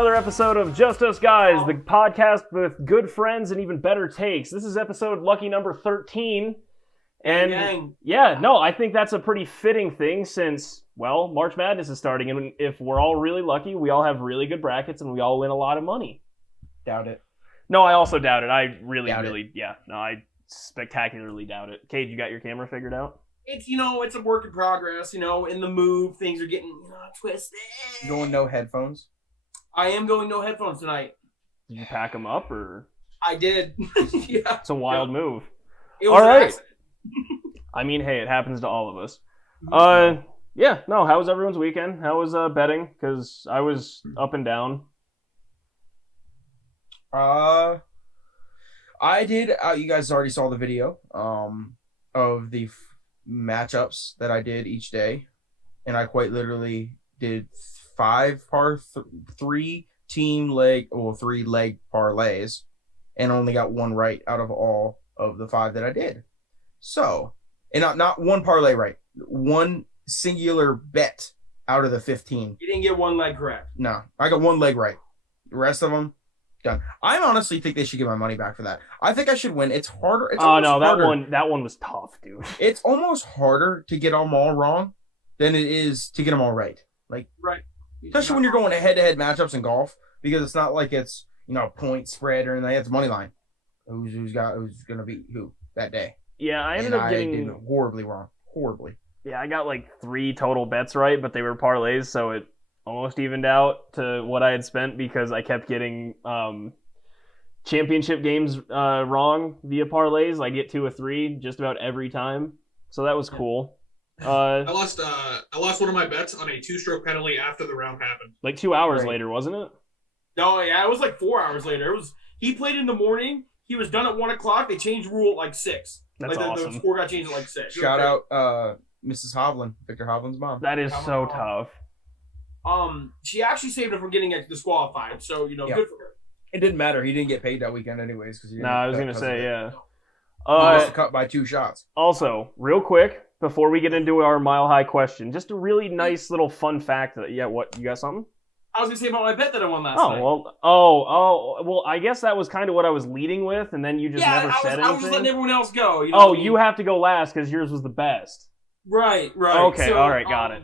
Another episode of Just Us Guys, the podcast with good friends and even better takes. This is episode lucky number 13. And yeah, no, I think that's a pretty fitting thing since, well, March Madness is starting. And if we're all really lucky, we all have really good brackets and we all win a lot of money. Doubt it. No, I also doubt it. I I spectacularly doubt it. Cade, you got your camera figured out? It's a work in progress. In the move, things are getting twisted. You going no headphones? I am going no headphones tonight. Did you pack them up or? I did. Yeah. It's a wild move. It was all right. nice. I mean, hey, it happens to all of us. Yeah, no, how was everyone's weekend? How was betting? Because I was up and down. I did. You guys already saw the video of the matchups that I did each day, and I quite literally did 5 3 leg parlays, and only got one right out of all of the 5 that I did. So, and not one parlay right, one singular bet out of the 15. You didn't get one leg correct. No, I got one leg right. The rest of them done. I honestly think they should get my money back for that. I think I should win. It's harder. That one was tough, dude. It's almost harder to get them all wrong than it is to get them all right. Right. Especially when you're going to head-to-head matchups in golf, because it's not like it's point spread or anything. It's money line. Who's gonna beat who that day? Yeah, I did horribly wrong. Horribly. Yeah, I got like 3 total bets right, but they were parlays, so it almost evened out to what I had spent because I kept getting championship games wrong via parlays. I get 2 or 3 just about every time, so that was cool. I lost one of my bets on a 2-stroke penalty after the round happened. Like 2 hours later, wasn't it? No, yeah, it was like 4 hours later. He played in the morning. He was done at 1 o'clock. They changed rule at like 6. That's awesome. The score got changed at like 6. Shout out Mrs. Hovland, Victor Hovland's mom. That is so tough. She actually saved him from getting disqualified. So good for her. It didn't matter. He didn't get paid that weekend anyways. I was gonna say he missed the cut by 2 shots. Also, real quick before we get into our mile high question, just a really nice little fun fact. What you got something? I was gonna say about my bet that I won last night. Well, I guess that was kind of what I was leading with, and then you just never said anything. I was just letting everyone else go. You have to go last because yours was the best. Right. Okay, so, all right, got it.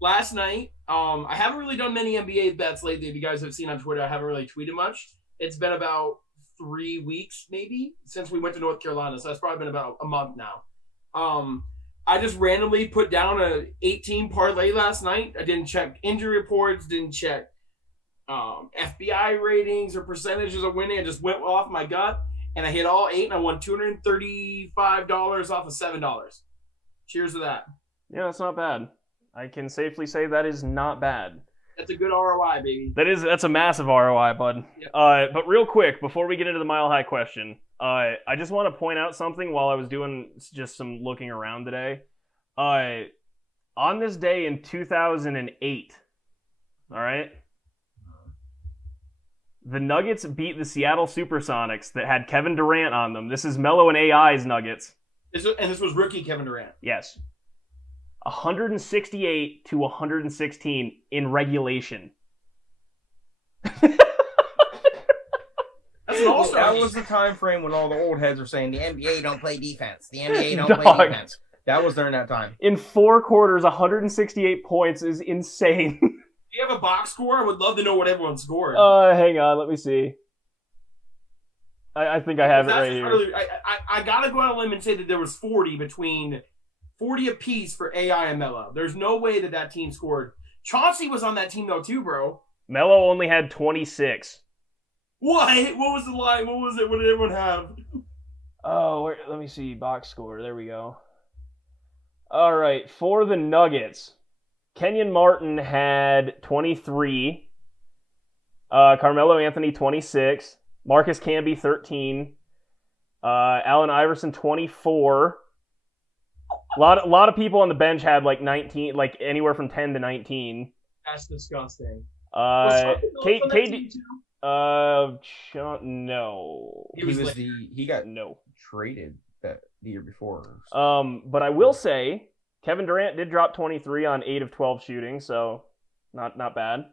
Last night, I haven't really done many NBA bets lately. If you guys have seen on Twitter, I haven't really tweeted much. It's been about 3 weeks, maybe, since we went to North Carolina, so that's probably been about a month now. I just randomly put down a 18 parlay last night. I didn't check injury reports, didn't check FBI ratings or percentages of winning. I just went off my gut, and I hit all 8, and I won $235 off of $7. Cheers to that. Yeah, that's not bad. I can safely say that is not bad. That's a good ROI, baby. That's a massive ROI, bud. Yep. But real quick, before we get into the mile high question, I just want to point out something while I was doing just some looking around today. On this day in 2008, all right, the Nuggets beat the Seattle Supersonics that had Kevin Durant on them. This is Melo and AI's Nuggets. And this was rookie Kevin Durant. Yes. 168 to 116 in regulation. That was the time frame when all the old heads were saying the NBA don't play defense. The NBA don't play defense. That was during that time. In 4 quarters, 168 points is insane. Do you have a box score? I would love to know what everyone scored. Hang on, let me see. I think I have it right here. I gotta go out on a limb and say that there was 40 apiece for AI and Melo. There's no way that team scored. Chauncey was on that team though too, bro. Melo only had 26. What? What was the line? What was it? What did everyone have? Oh, let me see. Box score. There we go. All right. For the Nuggets, Kenyon Martin had 23. Carmelo Anthony, 26. Marcus Camby, 13. Allen Iverson, 24. A lot of people on the bench had like 19, like anywhere from 10 to 19. That's disgusting. KD. No. He got traded that the year before. But I will say Kevin Durant did drop 23 on 8 of 12 shooting, so not bad.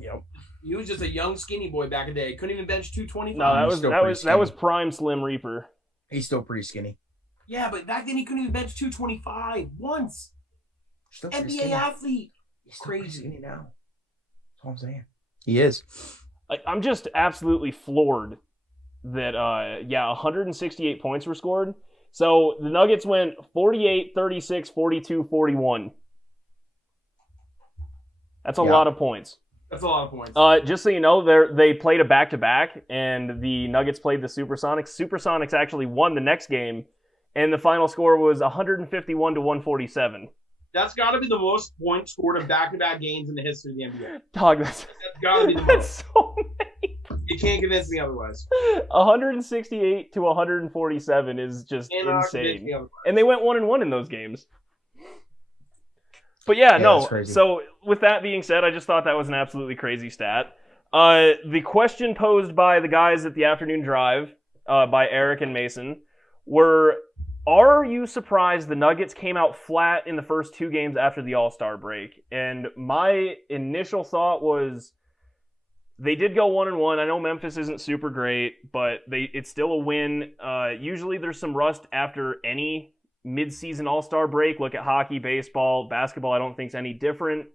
Yep. He was just a young skinny boy back in the day. Couldn't even bench 225. No, He's still that pretty was skinny. prime Slim Reaper. He's still pretty skinny. Yeah, but back then he couldn't even bench 225 once. Still pretty NBA skinny. athlete. He's still pretty Crazy. skinny now. That's all I'm saying. He is. I'm just absolutely floored that 168 points were scored. So the Nuggets went 48, 36, 42, 41. That's a Yeah. lot of points. That's a lot of points. Just so you know, they played a back-to-back, and the Nuggets played the Supersonics. Supersonics actually won the next game, and the final score was 151 to 147. That's got to be the most points scored in back-to-back games in the history of the NBA. Dog, that's got to be the that's most. so many. You can't convince me otherwise. 168 to 147 is just Cannot convince insane. me otherwise. And they went 1-1 in those games. But yeah, no. that's crazy. So with that being said, I just thought that was an absolutely crazy stat. The question posed by the guys at the afternoon drive, by Eric and Mason, were: are you surprised the Nuggets came out flat in the first two games after the All-Star break? And my initial thought was, they did go 1-1. I know Memphis isn't super great, but it's still a win. Usually there's some rust after any mid-season All-Star break. Look at hockey, baseball, basketball. I don't think it's any different.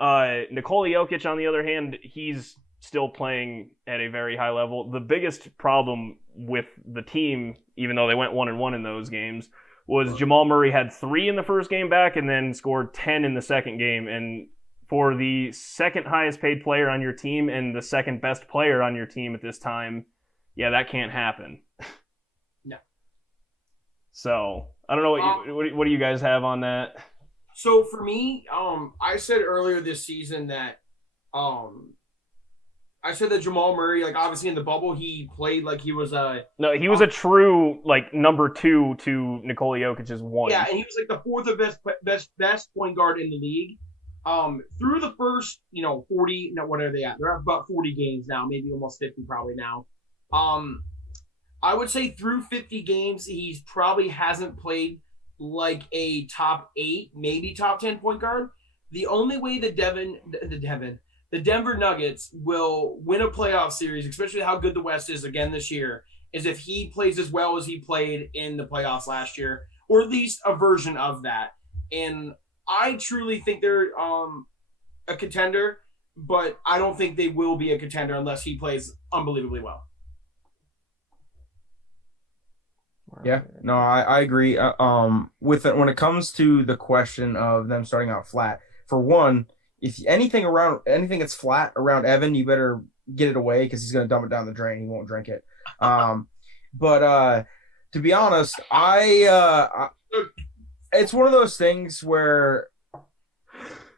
Nikola Jokic, on the other hand, he's still playing at a very high level. The biggest problem with the team, even though they went 1-1 in those games, was Jamal Murray had 3 in the first game back and then scored 10 in the second game. And for the second highest paid player on your team and the second best player on your team at this time, yeah, that can't happen. No. So I don't know what do you guys have on that? So for me, I said earlier this season that I said that Jamal Murray, like obviously in the bubble, he played like he was a he was a true like number 2 to Nikola Jokic's 1. Yeah, and he was like the fourth best point guard in the league. Through the first, 40, what are they at? They're at about 40 games now, maybe almost 50 probably now. I would say through 50 games, he's probably hasn't played like a top 8, maybe top 10 point guard. The only way the Denver Nuggets will win a playoff series, especially how good the West is again this year, is if he plays as well as he played in the playoffs last year, or at least a version of that. And I truly think they're a contender, but I don't think they will be a contender unless he plays unbelievably well. Yeah, no, I agree. With it, when it comes to the question of them starting out flat, for one, if anything that's flat around Evan, you better get it away because he's going to dump it down the drain. He won't drink it. But to be honest, it's one of those things where,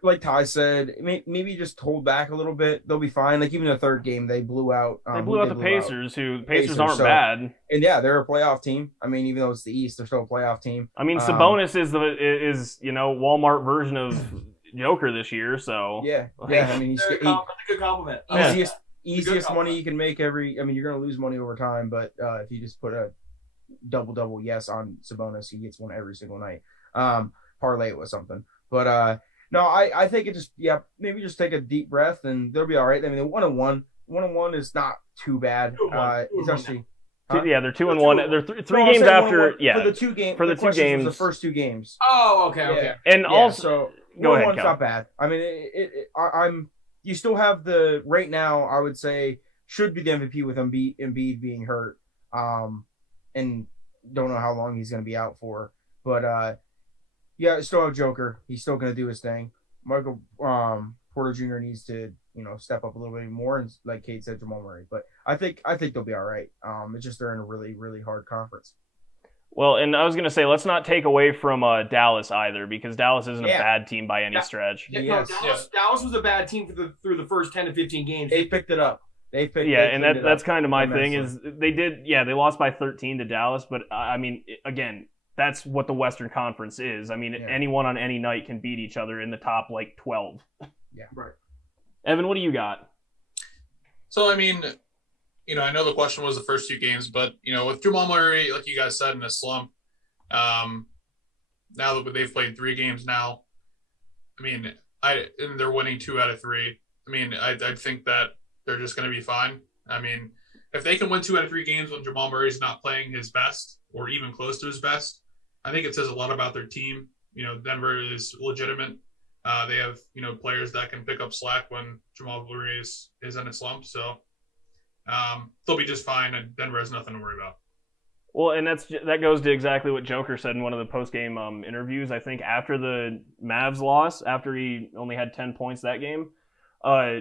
like Ty said, maybe just hold back a little bit. They'll be fine. Like even the third game, they blew out. They blew out the Pacers, who aren't bad. And yeah, they're a playoff team. I mean, even though it's the East, they're still a playoff team. I mean, Sabonis is Walmart version of Joker this year. So yeah. I mean, That's a good compliment. easiest money you can make every. I mean, you're going to lose money over time, but if you just put a double yes on Sabonis, he gets one every single night. Parlay it with something, but no, I think it just maybe just take a deep breath and they'll be all right. I mean, the 1-1 is not too bad. It's actually they're 2-1. They're three games after. For the two games. The first two games. Oh, okay. And also, go ahead. 1-1's not bad. I mean, you still have right now. I would say should be the MVP with Embiid being hurt, and don't know how long he's going to be out for, but still have Joker. He's still going to do his thing. Michael Porter Jr. needs to, step up a little bit more, and like Kate said, Jamal Murray. But I think they'll be all right. It's just they're in a really, really hard conference. Well, and I was going to say, let's not take away from Dallas either, because Dallas isn't a bad team by any stretch. Dallas was a bad team through the first 10 to 15 games. They picked it up. That's kind of my thing is they lost by 13 to Dallas, but I mean, again, that's what the Western Conference is. I mean, anyone on any night can beat each other in the top 12. Yeah, right. Evan, what do you got? So I mean, I know the question was the first 2 games, but with Jamal Murray, like you guys said, in a slump, now that they've played 3 games now, I mean, and they're winning 2 out of 3. I I mean, I think that they're just going to be fine. I mean, if they can win 2 out of 3 games when Jamal Murray's not playing his best or even close to his best, I think it says a lot about their team. Denver is legitimate. They have, players that can pick up slack when Jamal Murray is in a slump. So they'll be just fine, and Denver has nothing to worry about. Well, and that goes to exactly what Joker said in one of the post-game interviews. I think after the Mavs loss, after he only had 10 points that game,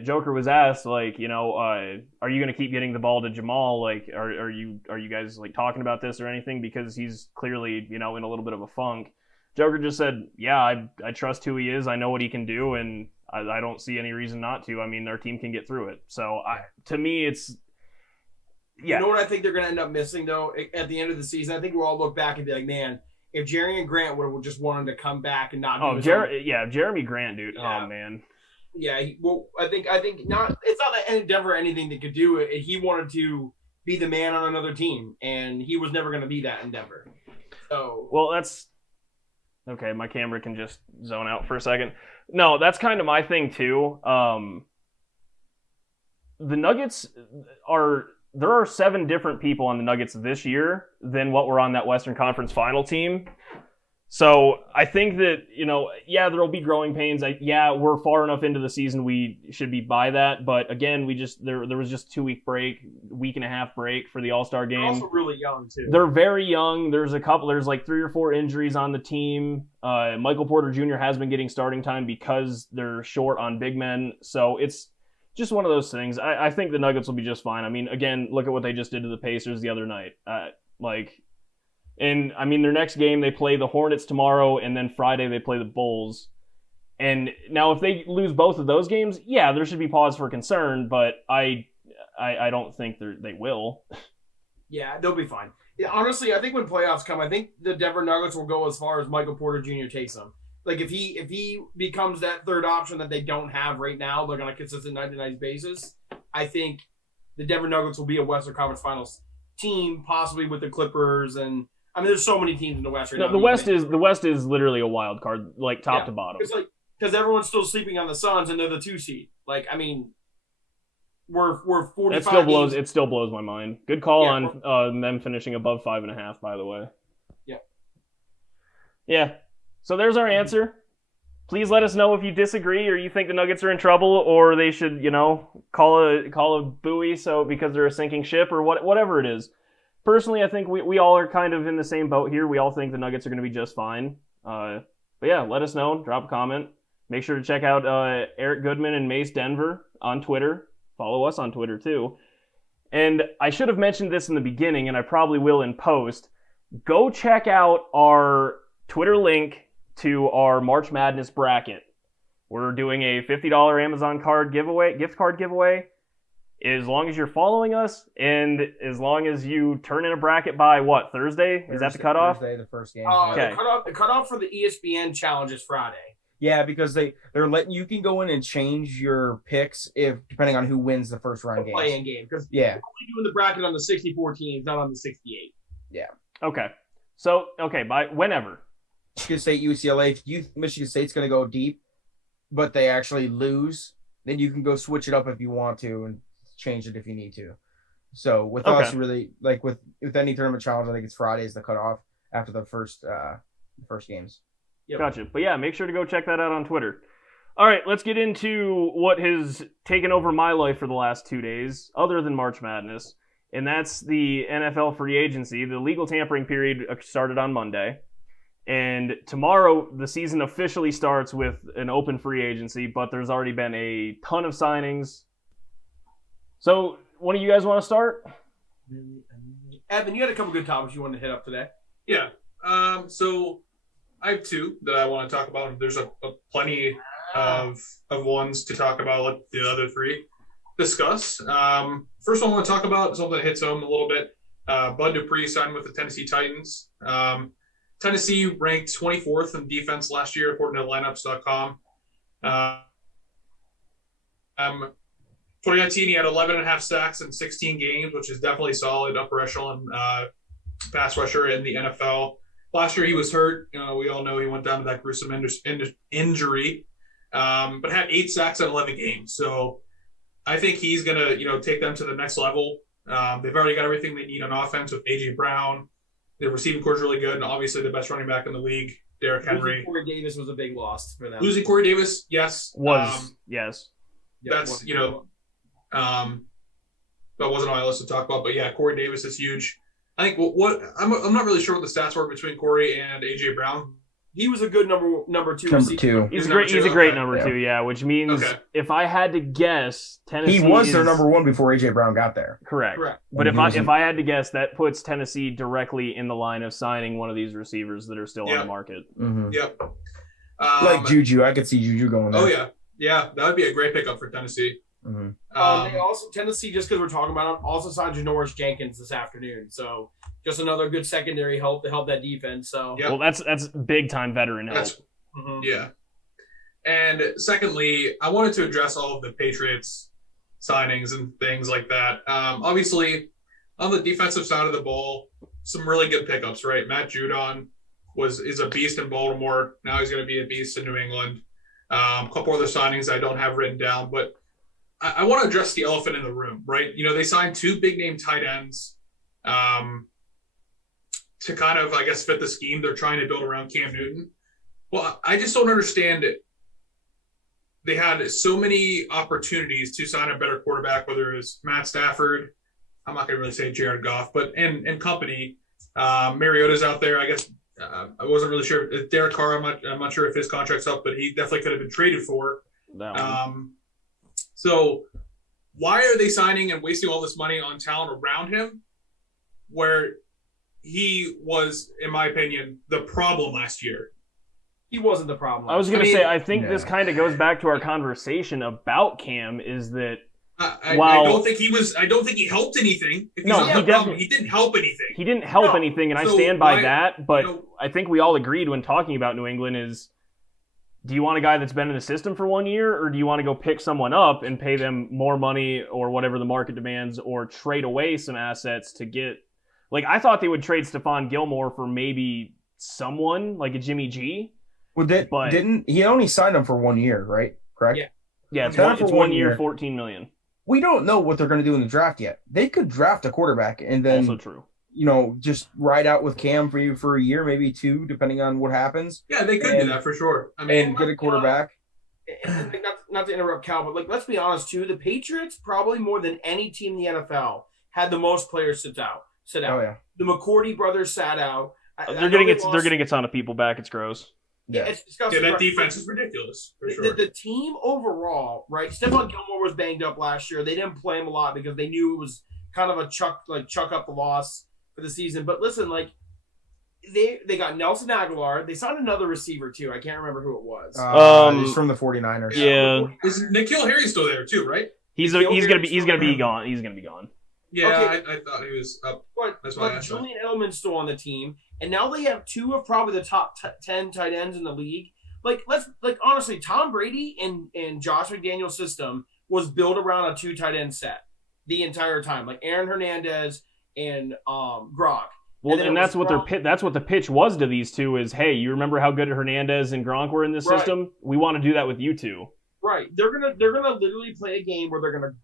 Joker was asked, like, are you going to keep getting the ball to Jamal? Like, are you guys like talking about this or anything? Because he's clearly, in a little bit of a funk. Joker just said, yeah, I trust who he is. I know what he can do, and I don't see any reason not to. I mean, our team can get through it. So to me, it's. Yeah. You know what I think they're going to end up missing, though, at the end of the season? I think we'll all look back and be like, man, if Jerry and Grant would have just wanted to come back and not do Jeremy Grant, dude. Yeah. Oh, man. Yeah, I think not. It's not that Denver anything they could do. He wanted to be the man on another team, and he was never going to be that in Denver. So well, that's okay. My camera can just zone out for a second. No, that's kind of my thing too. The Nuggets are. There are 7 different people on the Nuggets this year than what were on that Western Conference final team. So I think that, there will be growing pains. We're far enough into the season we should be by that. But again, there was just a 2-week break, week and a half break for the All-Star game. They're also really young, too. They're very young. There's like 3 or 4 injuries on the team. Michael Porter Jr. has been getting starting time because they're short on big men. So it's just one of those things. I think the Nuggets will be just fine. I mean, again, look at what they just did to the Pacers the other night. And I mean, their next game, they play the Hornets tomorrow, and then Friday they play the Bulls. And now if they lose both of those games, yeah, there should be pause for concern, but I don't think they will. Yeah, they'll be fine. Yeah, honestly, I think when playoffs come, I think the Denver Nuggets will go as far as Michael Porter Jr. takes them. Like, if he becomes that third option that they don't have right now, like on a consistent night-to-night basis, I think the Denver Nuggets will be a Western Conference Finals team, possibly with the Clippers. And I mean, there's so many teams in the West right now. The West is literally a wild card, like top to bottom. It's like because everyone's still sleeping on the Suns and they're the 2 seed. Like, I mean, we're 45. It still blows my mind. Good call on them finishing above 5.5. By the way. Yeah. Yeah. So there's our answer. Please let us know if you disagree or you think the Nuggets are in trouble or they should, call a buoy because they're a sinking ship or whatever it is. Personally, I think we all are kind of in the same boat here. We all think the Nuggets are going to be just fine. But yeah, let us know. Drop a comment. Make sure to check out Eric Goodman and Mace Denver on Twitter. Follow us on Twitter too. And I should have mentioned this in the beginning, and I probably will in post. Go check out our Twitter link to our March Madness bracket. We're doing a $50 Amazon gift card giveaway. As long as you're following us and as long as you turn in a bracket by what, Thursday? Is that the cutoff? Thursday, the first game. Okay. The cutoff for the ESPN challenge is Friday. Yeah, because they're letting you can go in and change your picks depending on who wins the first round game. Play-in game. Because yeah, we're only doing the bracket on the 64 teams, not on the 68. Yeah. Okay. So by whenever. Michigan State, UCLA. If Michigan State's going to go deep, but they actually lose, then you can go switch it up if you want to and change it if you need to. So with us, really, like with any tournament challenge, I think it's Friday is the cutoff after the first games. Yep. Gotcha. But yeah, make sure to go check that out on Twitter. All right, let's get into what has taken over my life for the last 2 days, other than March Madness, and that's the NFL free agency. The legal tampering period started on Monday. And tomorrow, the season officially starts with an open free agency, but there's already been a ton of signings. So, one of you guys want to start? Evan, you had a couple good topics you wanted to hit up today. Yeah. So, I have 2 that I want to talk about. There's a plenty of ones to talk about. Let the other 3 discuss. First one I want to talk about something that hits home a little bit. Bud Dupree signed with the Tennessee Titans. Tennessee ranked 24th in defense last year, according to lineups.com. 2019, he had 11.5 sacks in 16 games, which is definitely solid, upper echelon pass rusher in the NFL. Last year, he was hurt. We all know he went down to that gruesome injury. but had 8 sacks in 11 games. So I think he's going to, take them to the next level. They've already got everything they need on offense with A.J. Brown. The receiving core is really good, and obviously the best running back in the league, Derrick Henry. Corey Davis was a big loss for them. Losing Corey Davis, yes. Yes. That's, that wasn't on my list to talk about, but yeah, Corey Davis is huge. I think I'm not really sure what the stats were between Corey and A.J. Brown. He was a good number two receiver. He's a great number two, yeah. Which means if I had to guess, Tennessee he was their number one before A.J. Brown got there. Correct. But if I had to guess, that puts Tennessee directly in the line of signing one of these receivers that are still on the market. Mm-hmm. Yep. Like Juju, I could see Juju going there. Oh yeah, that would be a great pickup for Tennessee. Mm-hmm. They also Tennessee, just because we're talking about them, also signed Janoris Jenkins this afternoon. So just another good secondary help to help that defense. So well, that's big time veteran help. Mm-hmm. Yeah. And secondly, I wanted to address all of the Patriots signings and things like that. Obviously, on the defensive side of the ball, some really good pickups, right? Matt Judon is a beast in Baltimore. Now he's going to be a beast in New England. A couple other signings I don't have written down, but I want to address the elephant in the room, right? They signed 2 big-name tight ends to kind of, I guess, fit the scheme they're trying to build around Cam Newton. Well, I just don't understand it. They had so many opportunities to sign a better quarterback, whether it was Matt Stafford, I'm not going to really say Jared Goff, but and company. Mariota's out there, I guess. I wasn't really sure. Derek Carr, I'm not sure if his contract's up, but he definitely could have been traded for. So why are they signing and wasting all this money on talent around him where he was, in my opinion, the problem last year? He wasn't the problem. I was going to say, I think this kind of goes back to our conversation about Cam, is that I don't think he helped anything. If he didn't help anything. He didn't help anything, and I stand by that. But I think we all agreed when talking about New England is, do you want a guy that's been in the system for 1 year, or do you want to go pick someone up and pay them more money or whatever the market demands, or trade away some assets to get... Like, I thought they would trade Stephon Gilmore for maybe someone, like a Jimmy G. Well, didn't he only signed him for 1 year, right? Correct? Yeah, it's 1 year, $14 million. We don't know what they're going to do in the draft yet. They could draft a quarterback and then... Also true. Just ride out with Cam for a year, maybe 2, depending on what happens. Yeah, they could do that for sure. I mean, and get a quarterback. Not to interrupt Cal, but let's be honest too. The Patriots, probably more than any team in the NFL, had the most players sit out. Oh yeah. The McCourty brothers sat out. They're getting a ton of people back. It's gross. Yeah, it's disgusting. Yeah, that defense is ridiculous for sure. The team overall, right? Stephon Gilmore was banged up last year. They didn't play him a lot because they knew it was kind of a chuck up the loss for the season. But listen, they got Nelson Aguilar. They signed another receiver too. I can't remember who it was. He's from the 49ers. Yeah. Is N'Keal Harry still there too, right? He's gonna be gone. He's gonna be gone. Yeah, okay. I thought he was up. That's why I asked. Julian Edelman's still on the team, and now they have 2 of probably the top 10 tight ends in the league. Honestly, Tom Brady and Josh McDaniel's system was built around a 2 tight end set the entire time, like Aaron Hernandez and Gronk. Well, and that's what the pitch was to these 2 is, hey, you remember how good Hernandez and Gronk were in this system? We want to do that with you 2. Right. They're gonna literally play a game where they're gonna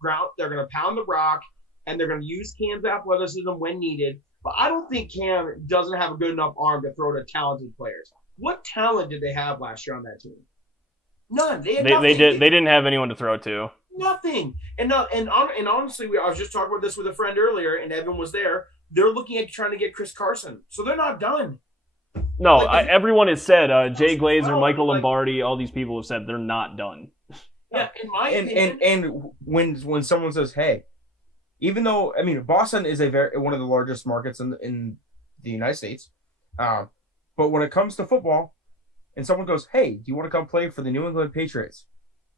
pound the rock, and they're gonna use Cam's athleticism when needed. But I don't think Cam doesn't have a good enough arm to throw to talented players. What talent did they have last year on that team? None. They didn't have anyone to throw to. Nothing. And honestly, I was just talking about this with a friend earlier, and Evan was there. They're looking at trying to get Chris Carson, so they're not done. No, everyone has said Jay Glazer, Michael Lombardi, all these people have said they're not done. Yeah, in my opinion. And when someone says, hey, even though Boston is one of the largest markets in the United States, but when it comes to football, and someone goes, hey, do you want to come play for the New England Patriots?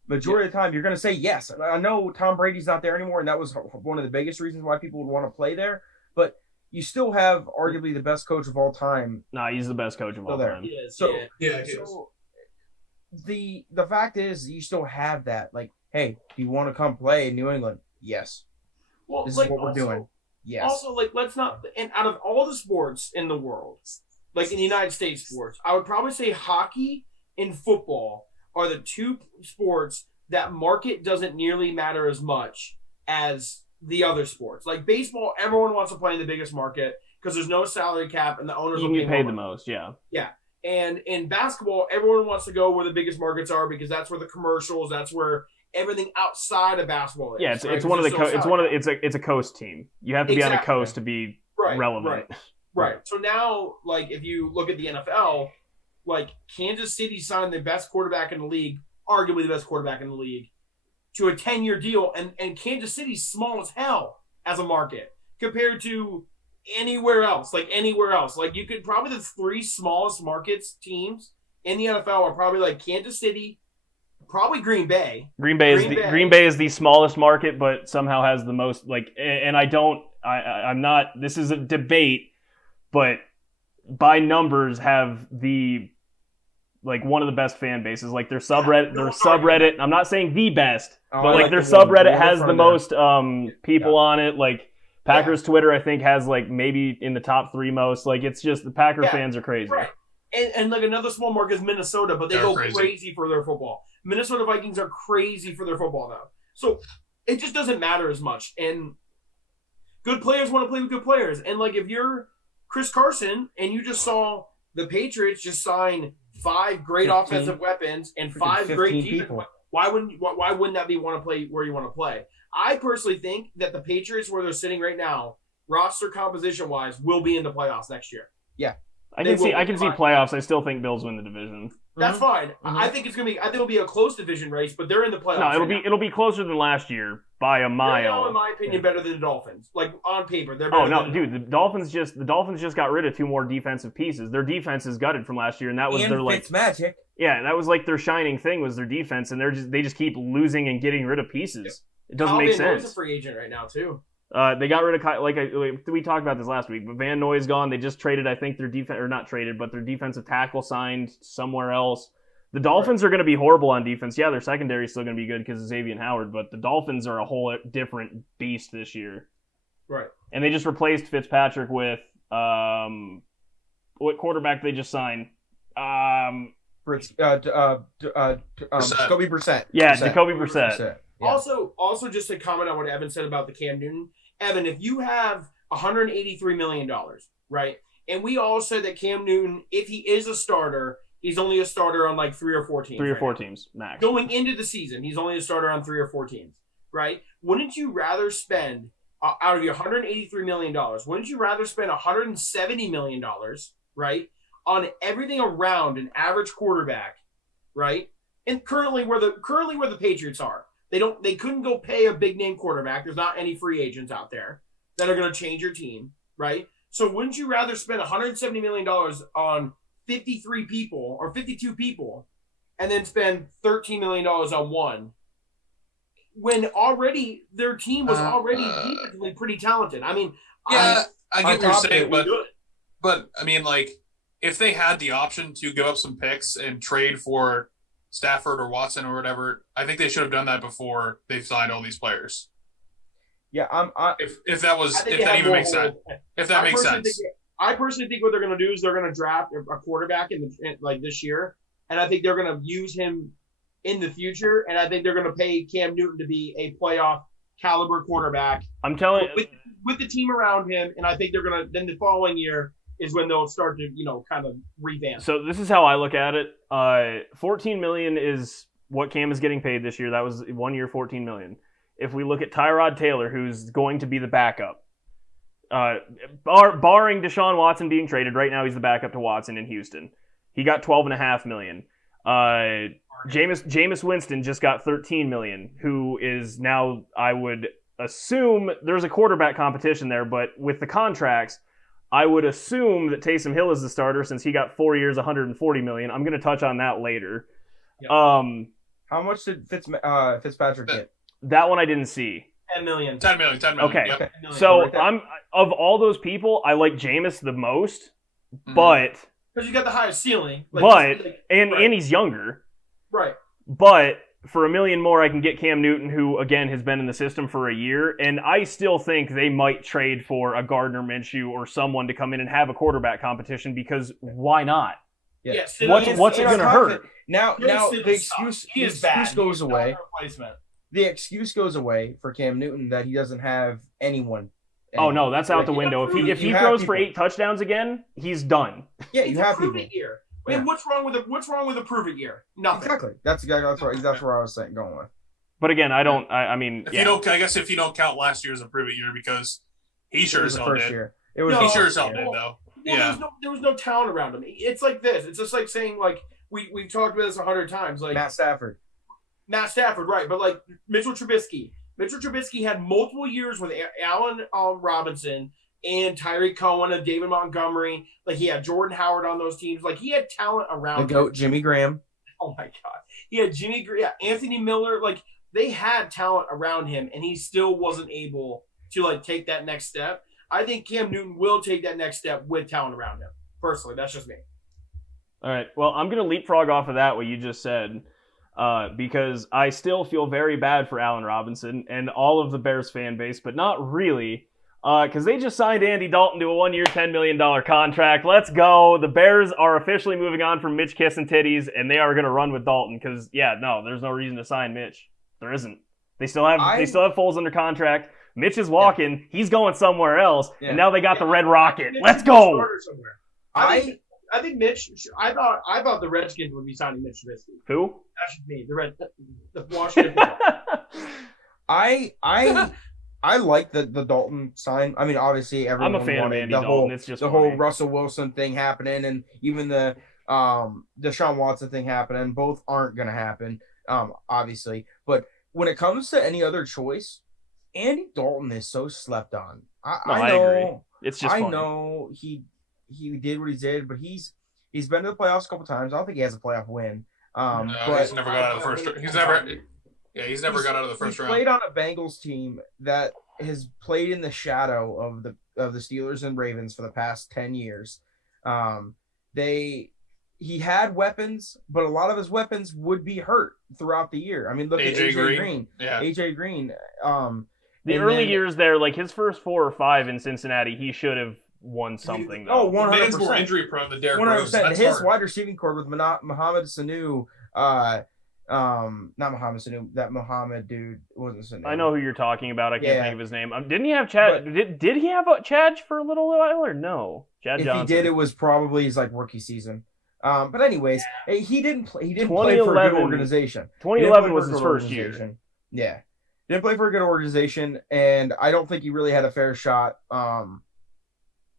Majority of the time, you're going to say yes. I know Tom Brady's not there anymore, and that was one of the biggest reasons why people would want to play there. But you still have arguably the best coach of all time. Nah, he's the best coach of all time. He is. He is. The fact is, you still have that. Like, hey, do you want to come play in New England? Yes. Well, this is what we're doing. Yes. Also, let's not. And out of all the sports in the world, like in the United States sports, I would probably say hockey and football are the two sports that market doesn't nearly matter as much as the other sports. Like baseball, everyone wants to play in the biggest market because there's no salary cap and the owners You will can pay get paid more the money. most, yeah. Yeah. And in basketball, everyone wants to go where the biggest markets are because that's where the commercials, that's where everything outside of basketball is. Yeah, it's right? one of the There's no it's one of salary the, it's a coast team. You have to be on a Exactly. coast to be Right, relevant. Right. So now, like, if you look at the NFL, like, Kansas City signed the best quarterback in the league, arguably the best quarterback in the league, to a 10-year deal. And Kansas City's small as hell as a market compared to anywhere else. Like, you could probably the three smallest markets teams in the NFL are probably, like, Kansas City, probably Green Bay. Green Bay is the smallest market, but somehow has the most, like, and I'm not, this is a debate, but by numbers have the, like, one of the best fan bases. Like, their subreddit, I'm not saying the best, but like their subreddit has the most people on it. Like, Packers Twitter, I think, has, like, maybe in the top 3 most. Like, it's just, the Packer fans are crazy. Right. And like another small market is Minnesota, but they're crazy for their football. Minnesota Vikings are crazy for their football now. So it just doesn't matter as much. And good players want to play with good players. And like if you're Chris Carson and you just saw the Patriots just sign 5 great offensive weapons and 5 great defense weapons, why wouldn't that be want to play where you want to play? I personally think that the Patriots, where they're sitting right now, roster composition wise, will be in the playoffs next year. Yeah. I can see playoffs. I still think Bills win the division. That's fine. I think it'll be a close division race, but they're in the playoffs. No, it'll be closer than last year by a mile. They're now, in my opinion, better than the Dolphins. Like on paper, they're Oh better. no, dude! The Dolphins just got rid of 2 more defensive pieces. Their defense is gutted from last year, and that was their like magic. Yeah, that was like their shining thing was their defense, and they just keep losing and getting rid of pieces. It doesn't make sense. He's a free agent right now too. They got rid of we talked about this last week, but Van Noy's gone. They just traded, I think, their defense, or not traded, but their defensive tackle signed somewhere else. The Dolphins are going to be horrible on defense. Yeah, their secondary is still going to be good because of Xavier Howard, but the Dolphins are a whole different beast this year. Right. And they just replaced Fitzpatrick with what quarterback they just signed? Jacoby Brissett. Yeah, Jacoby Brissett. Yeah. Also, just to comment on what Evan said about the Cam Newton. Evan, if you have $183 million, right, and we all said that Cam Newton, if he is a starter, he's only a starter on like 3 or 4 teams. 3 or 4 teams, max. Going into the season, he's only a starter on 3 or 4 teams, right? Wouldn't you rather spend, out of your $183 million, wouldn't you rather spend $170 million, right, on everything around an average quarterback, right? And currently where the Patriots are, they couldn't go pay a big name quarterback. There's not any free agents out there that are going to change your team, right? So wouldn't you rather spend $170 million on 53 people or 52 people and then spend $13 million on one when already their team was already defensively pretty talented? I mean, yeah, I get what you're saying, but I mean, like, if they had the option to give up some picks and trade for Stafford or Watson or whatever, I think they should have done that before they signed all these players. Yeah, if that even makes sense. If that makes sense. I personally think what they're going to do is they're going to draft a quarterback in this year, and I think they're going to use him in the future, and I think they're going to pay Cam Newton to be a playoff caliber quarterback. I'm telling you, with the team around him, and I think they're going to then the following year is when they'll start to, kind of revamp. So this is how I look at it. $14 million is what Cam is getting paid this year. That was 1 year, $14 million. If we look at Tyrod Taylor, who's going to be the backup, barring Deshaun Watson being traded, right now he's the backup to Watson in Houston. He got $12.5 million. Jameis Winston just got $13 million, who is now, I would assume, there's a quarterback competition there, but with the contracts, I would assume that Taysom Hill is the starter since he got 4 years, $140 million. I'm going to touch on that later. Yep. How much did Fitzpatrick get? That one I didn't see. $10 million. $10 million. Okay, Yep. so I'm of all those people, I like Jameis the most, but because you got the highest ceiling. And he's younger, right? But for $1 million more, I can get Cam Newton, who again has been in the system for a year, and I still think they might trade for a Gardner Minshew or someone to come in and have a quarterback competition because why not? Yes. What's it going to hurt? Now Winston the sucks. excuse bad. goes He's not away. a replacement. The excuse goes away for Cam Newton that he doesn't have anyone. Oh no, that's out the window. If he throws for 8 touchdowns again, he's done. Yeah, It's you have a prove people. it year. Yeah. And what's wrong with a prove it year? Nothing. Exactly. That's where I was saying going with. But again, I mean, If you don't, I guess if you don't count last year as a prove it year because he sure It as was the hell first did. year. It was No, the He sure first as hell year. did though. Well, Yeah. there was no talent around him. It's like this. It's just like saying like we've talked about this 100 times. Like Matt Stafford. Matt Stafford, right? But like Mitchell Trubisky. Mitchell Trubisky had multiple years with Allen Robinson and Tyreek Cohen and David Montgomery. Like he had Jordan Howard on those teams. Like he had talent The around him. GOAT, Jimmy Graham. Oh my God. He had Anthony Miller. Like they had talent around him, and he still wasn't able to like take that next step. I think Cam Newton will take that next step with talent around him. Personally, that's just me. All right. Well, I'm going to leapfrog off of that, what you just said, because I still feel very bad for Allen Robinson and all of the Bears fan base, but not really, because they just signed Andy Dalton to a 1-year, $10 million contract. Let's go. The Bears are officially moving on from Mitch Kiss and Titties, and they are going to run with Dalton because, there's no reason to sign Mitch. There isn't. They still have Foles under contract. Mitch is walking. Yeah. He's going somewhere else, and now they got the Red Rocket. Let's go. I think Mitch. I thought the Redskins would be signing Mitch Trubisky. Who? That's just me. The Washington. I like the Dalton sign. I mean, obviously everyone. I'm a fan of Andy Dalton. It's just the whole Russell Wilson thing happening, and even the Deshaun Watson thing happening. Both aren't going to happen, obviously. But when it comes to any other choice, Andy Dalton is so slept on. I know. Agree. It's just. I funny. know he did what he did, but he's been to the playoffs a couple times. I don't think he has a playoff win. No, but he's never got out of the first. He's never got out of the first round. He's played on a Bengals team that has played in the shadow of the Steelers and Ravens for the past 10 years. He had weapons, but a lot of his weapons would be hurt throughout the year. I mean, look at AJ Green. Yeah. AJ Green. The early years there, like his first 4 or 5 in Cincinnati, he should have won something. Oh, 100%. Man's more injury prone than Derrick Rose. That's his hard. wide receiving core with Mohamed Sanu, not Mohamed Sanu, that Mohamed dude wasn't Sanu. I know who you're talking about. I can't think of his name. Didn't he have Chad? Did he have Chad for a little while or no? Chad Johnson. If he did, it was probably his like rookie season. But anyways, he didn't play for a good organization. 2011 was his first year. Yeah. Didn't play for a good organization, and I don't think he really had a fair shot.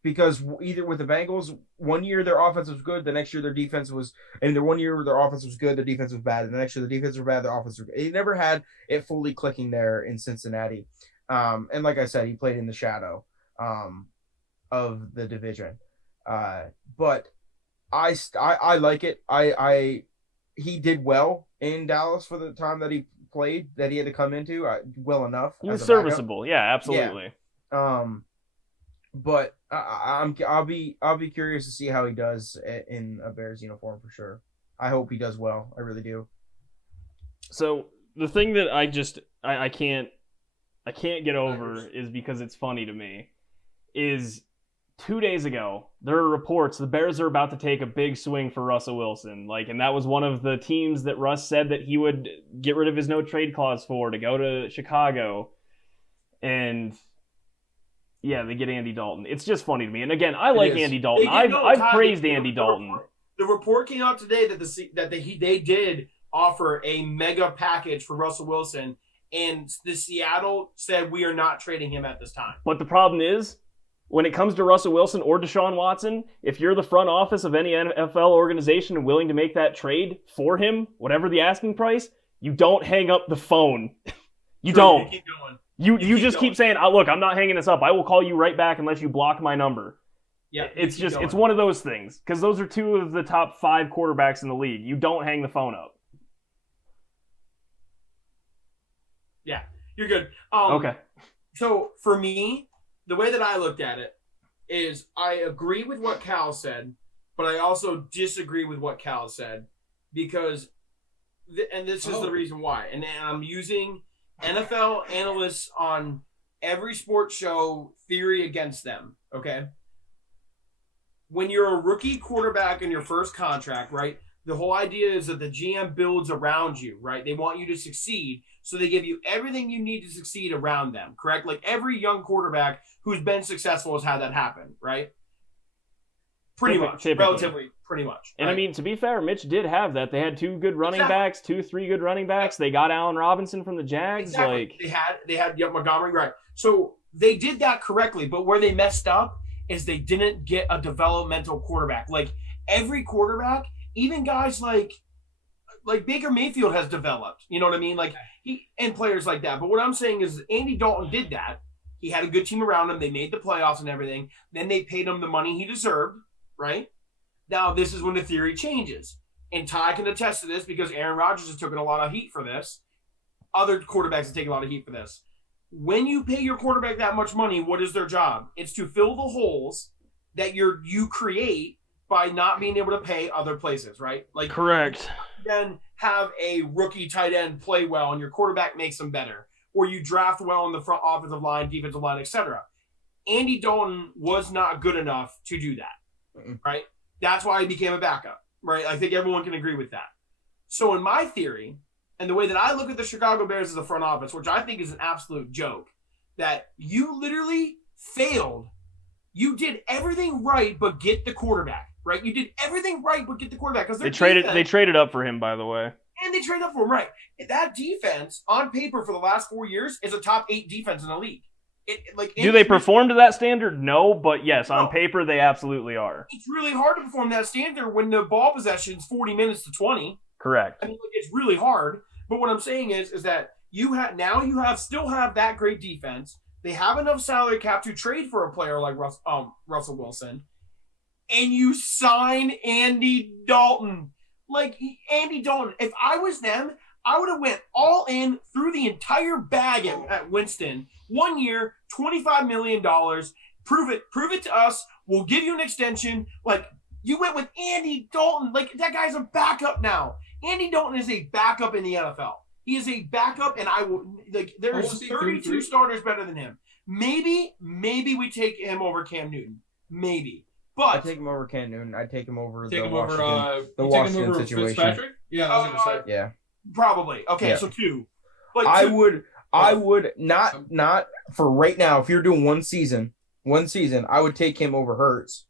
Because either with the Bengals, one year their offense was good, the next year their defense was, and the 1 year their offense was good, their defense was bad, and the next year the defense was bad, their offense was good. He never had it fully clicking there in Cincinnati. And like I said, he played in the shadow of the division. But I like it. He did well in Dallas for the time that he played, that he had to come into well enough. He was serviceable. Yeah, absolutely. Yeah. But I'll be curious to see how he does in a Bears uniform for sure. I hope he does well. I really do. So the thing that I can't get over is because it's funny to me is 2 days ago there are reports the Bears are about to take a big swing for Russell Wilson, and that was one of the teams that Russ said that he would get rid of his no trade clause for to go to Chicago, and yeah, they get Andy Dalton. It's just funny to me. And again, I like Andy Dalton. I've praised Andy Dalton. The report came out today that they did offer a mega package for Russell Wilson, and the Seattle said we are not trading him at this time. But the problem is, when it comes to Russell Wilson or Deshaun Watson, if you're the front office of any NFL organization and willing to make that trade for him, whatever the asking price, you don't hang up the phone. You don't. You keep going. You just keep saying, look, I'm not hanging this up. I will call you right back unless you block my number. Yeah, it's one of those things. Because those are 2 of the top 5 quarterbacks in the league. You don't hang the phone up. Yeah, you're good. Okay. So for me, the way that I looked at it is I agree with what Cal said, but I also disagree with what Cal said because, and this is the reason why. And I'm using NFL analysts on every sports show theory against them, okay? When you're a rookie quarterback in your first contract, right, The whole idea is that the GM builds around you, right? They want you to succeed, so they give you everything you need to succeed around them, correct? Like every young quarterback who's been successful has had that happen, right? Pretty much. Typically. Relatively, pretty much. And right? I mean, to be fair, Mitch did have that. They had 2 good running backs, 3 good running backs. They got Allen Robinson from the Jags. Exactly. They had Montgomery, right? So they did that correctly, but where they messed up is they didn't get a developmental quarterback. Like every quarterback, even guys like Baker Mayfield has developed. You know what I mean? Like and players like that. But what I'm saying is Andy Dalton did that. He had a good team around him. They made the playoffs and everything. Then they paid him the money he deserved, right? Now this is when the theory changes. And Ty can attest to this because Aaron Rodgers has taken a lot of heat for this. Other quarterbacks have taken a lot of heat for this. When you pay your quarterback that much money, what is their job? It's to fill the holes that you create by not being able to pay other places, right? Like Correct. Then have a rookie tight end play well and your quarterback makes them better. Or you draft well in the front offensive line, defensive line, etc. Andy Dalton was not good enough to do that, right? That's why he became a backup, right? I think everyone can agree with that. So in my theory, and the way that I look at the Chicago Bears as a front office, which I think is an absolute joke, that you literally failed. You did everything right but get the quarterback, right? You did everything right but get the quarterback. Because They traded up for him, by the way. And they traded up for him, right. That defense, on paper for the last 4 years, is a top 8 defense in the league. Do they perform to that standard? No, but yes, on paper they absolutely are. It's really hard to perform that standard when the ball possession is 40 minutes to 20. Correct. I mean, it's really hard. But what I'm saying is that you still have that great defense. They have enough salary cap to trade for a player like Russell Wilson, and you sign Andy Dalton. Like Andy Dalton, if I was them, I would have went all in through the entire bag at Winston. 1 year, $25 million. Prove it to us. We'll give you an extension. Like you went with Andy Dalton. Like that guy's a backup now. Andy Dalton is a backup in the NFL. He is a backup, and I will like. There's 32 starters better than him. Maybe we take him over Cam Newton. Maybe, but I take him over Cam Newton. I take him over Take the him Washington, over, the Washington situation. Fitzpatrick? Yeah, I was gonna say. Yeah, probably. Okay, Yeah. so 2. But I would not for right now. If you're doing one season, I would take him over Hurts.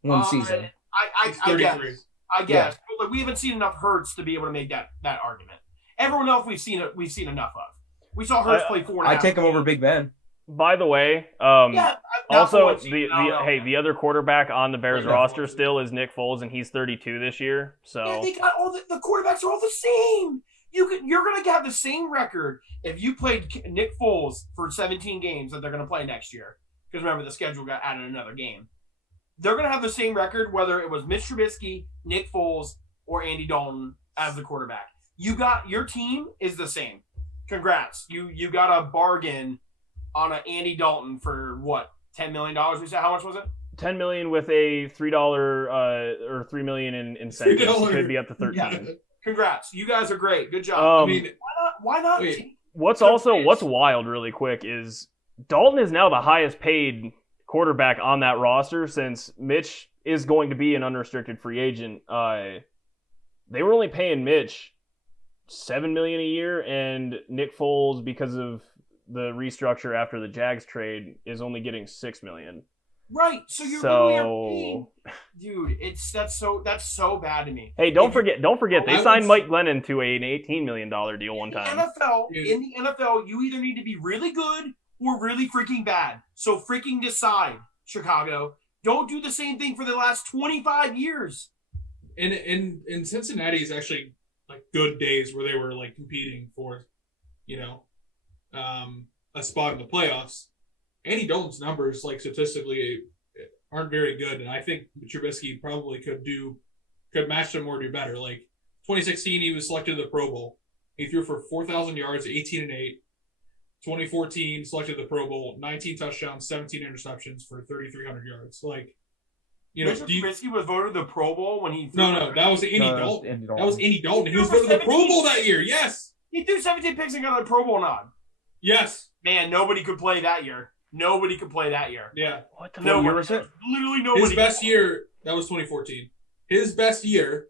One season. I guess. But like, we haven't seen enough Hurts to be able to make that argument. Everyone else we've seen enough of. We saw Hurts play 4.5. I take him over Big Ben. By the way, also the other quarterback on the Bears roster still is Nick Foles, and he's 32 this year. So yeah, they got all the quarterbacks are all the same. You're gonna have the same record if you played Nick Foles for 17 games that they're gonna play next year. Because remember, the schedule got added another game. They're gonna have the same record whether it was Mitch Trubisky, Nick Foles, or Andy Dalton as the quarterback. Your team is the same. Congrats, you got a bargain on an Andy Dalton for what, $10 million? We said, how much was it? $10 million with a $3 or $3 million in incentives. Could be up to 13. Yeah. Congrats, you guys are great. Good job. Why not? Wait, what's wild really quick is Dalton is now the highest paid quarterback on that roster since Mitch is going to be an unrestricted free agent. They were only paying Mitch $7 million a year, and Nick Foles, because of the restructure after the Jags trade, is only getting $6 million. Right, so you're really dude. That's so bad to me. Hey, don't forget. They signed Mike Glennon to an $18 million deal one time. In the NFL, you either need to be really good or really freaking bad. So freaking decide, Chicago. Don't do the same thing for the last 25 years. In Cincinnati's actually like good days where they were like competing for, a spot in the playoffs. Andy Dalton's numbers, like statistically, aren't very good, and I think Trubisky probably could match them or do better. Like 2016, he was selected to the Pro Bowl. He threw for 4,000 yards, 18-8. 2014, selected to the Pro Bowl, 19 touchdowns, 17 interceptions for 3,300 yards. Like, Trubisky was voted the Pro Bowl when he threw. No, that was Andy Dalton. That was Andy Dalton. He was voted the Pro Bowl that year. Yes, he threw 17 picks and got a Pro Bowl nod. Yes, man, nobody could play that year. Yeah. What year was it? Literally nobody. His best year, that was 2014. His best year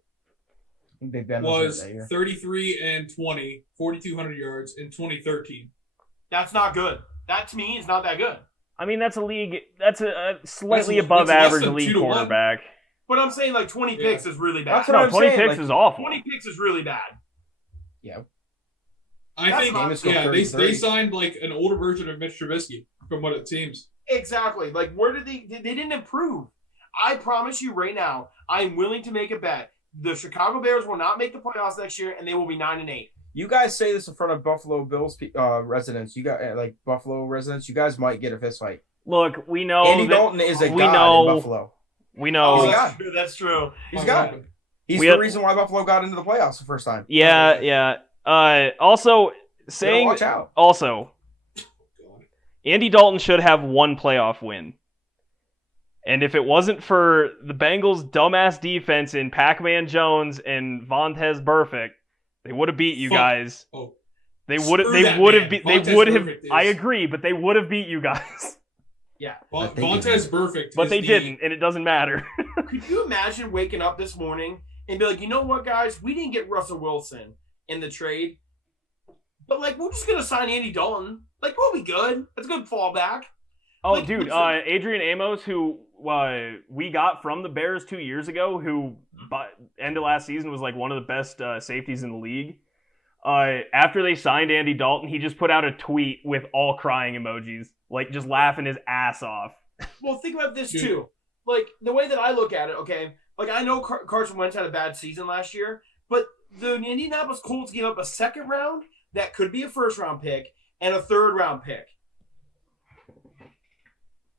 Big Ben was hurt that year. 33 and 20, 4,200 yards in 2013. That's not good. That to me is not that good. I mean, that's a slightly That's above less average than elite 2 to 1. quarterback. But I'm saying like 20 picks is really bad. That's what No, I'm 20 saying, picks like, is awful. 20 picks is really bad. Yeah. I That's think, not- they signed like an older version of Mitch Trubisky, from what it seems. Exactly. Like, where did they didn't improve. I promise you right now, I'm willing to make a bet. The Chicago Bears will not make the playoffs next year, and they will be 9-8. You guys say this in front of Buffalo Bills residents. You got like Buffalo residents. You guys might get a fist fight. Look, we know Andy that Dalton is a we god know- in Buffalo. we know. He's a that's guy. true. That's true. He's got. He's We the had- reason why Buffalo got into the playoffs the first time. Yeah. Also Gotta saying watch out. also, Andy Dalton should have one playoff win. And if it wasn't for the Bengals' dumbass defense in Pac-Man Jones and Vontaze Burfict, they would have beat you Fuck. guys. Oh, They Screw would that have man. beat. They Vontaze would have. Burfict is- I agree, but they would have beat you guys. Yeah. But they Vontaze Burfict. But is they the- didn't, and it doesn't matter. Could you imagine waking up this morning and be like, you know what, guys? We didn't get Russell Wilson in the trade. But, like, we're just going to sign Andy Dalton. Like, we'll be good. That's a good fallback. Oh, Like, dude, listen- Adrian Amos, who we got from the Bears 2 years ago, who by end of last season was like one of the best safeties in the league. After they signed Andy Dalton, he just put out a tweet with all crying emojis, like just laughing his ass off. Well, think about this, Dude. too. Like, the way that I look at it, okay, like, I know Carson Wentz had a bad season last year, but the Indianapolis Colts gave up a second round that could be a first-round pick and a third-round pick.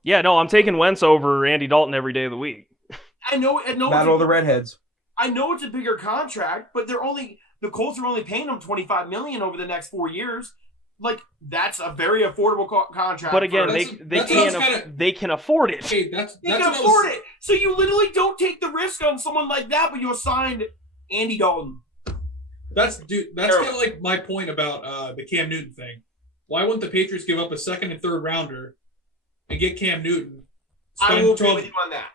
Yeah, no, I'm taking Wentz over Andy Dalton every day of the week. I know Battle of the Redheads. I know it's a bigger contract, but the Colts are only paying him $25 million over the next 4 years. Like, that's a very affordable contract. But again, for- they can afford it. Hey, that's they what can I afford was- it. So you literally don't take the risk on someone like that, but you'll sign Andy Dalton. That's Terrible. kind of like my point about the Cam Newton thing. Why wouldn't the Patriots give up a second and third rounder and get Cam Newton? I will agree with you on that.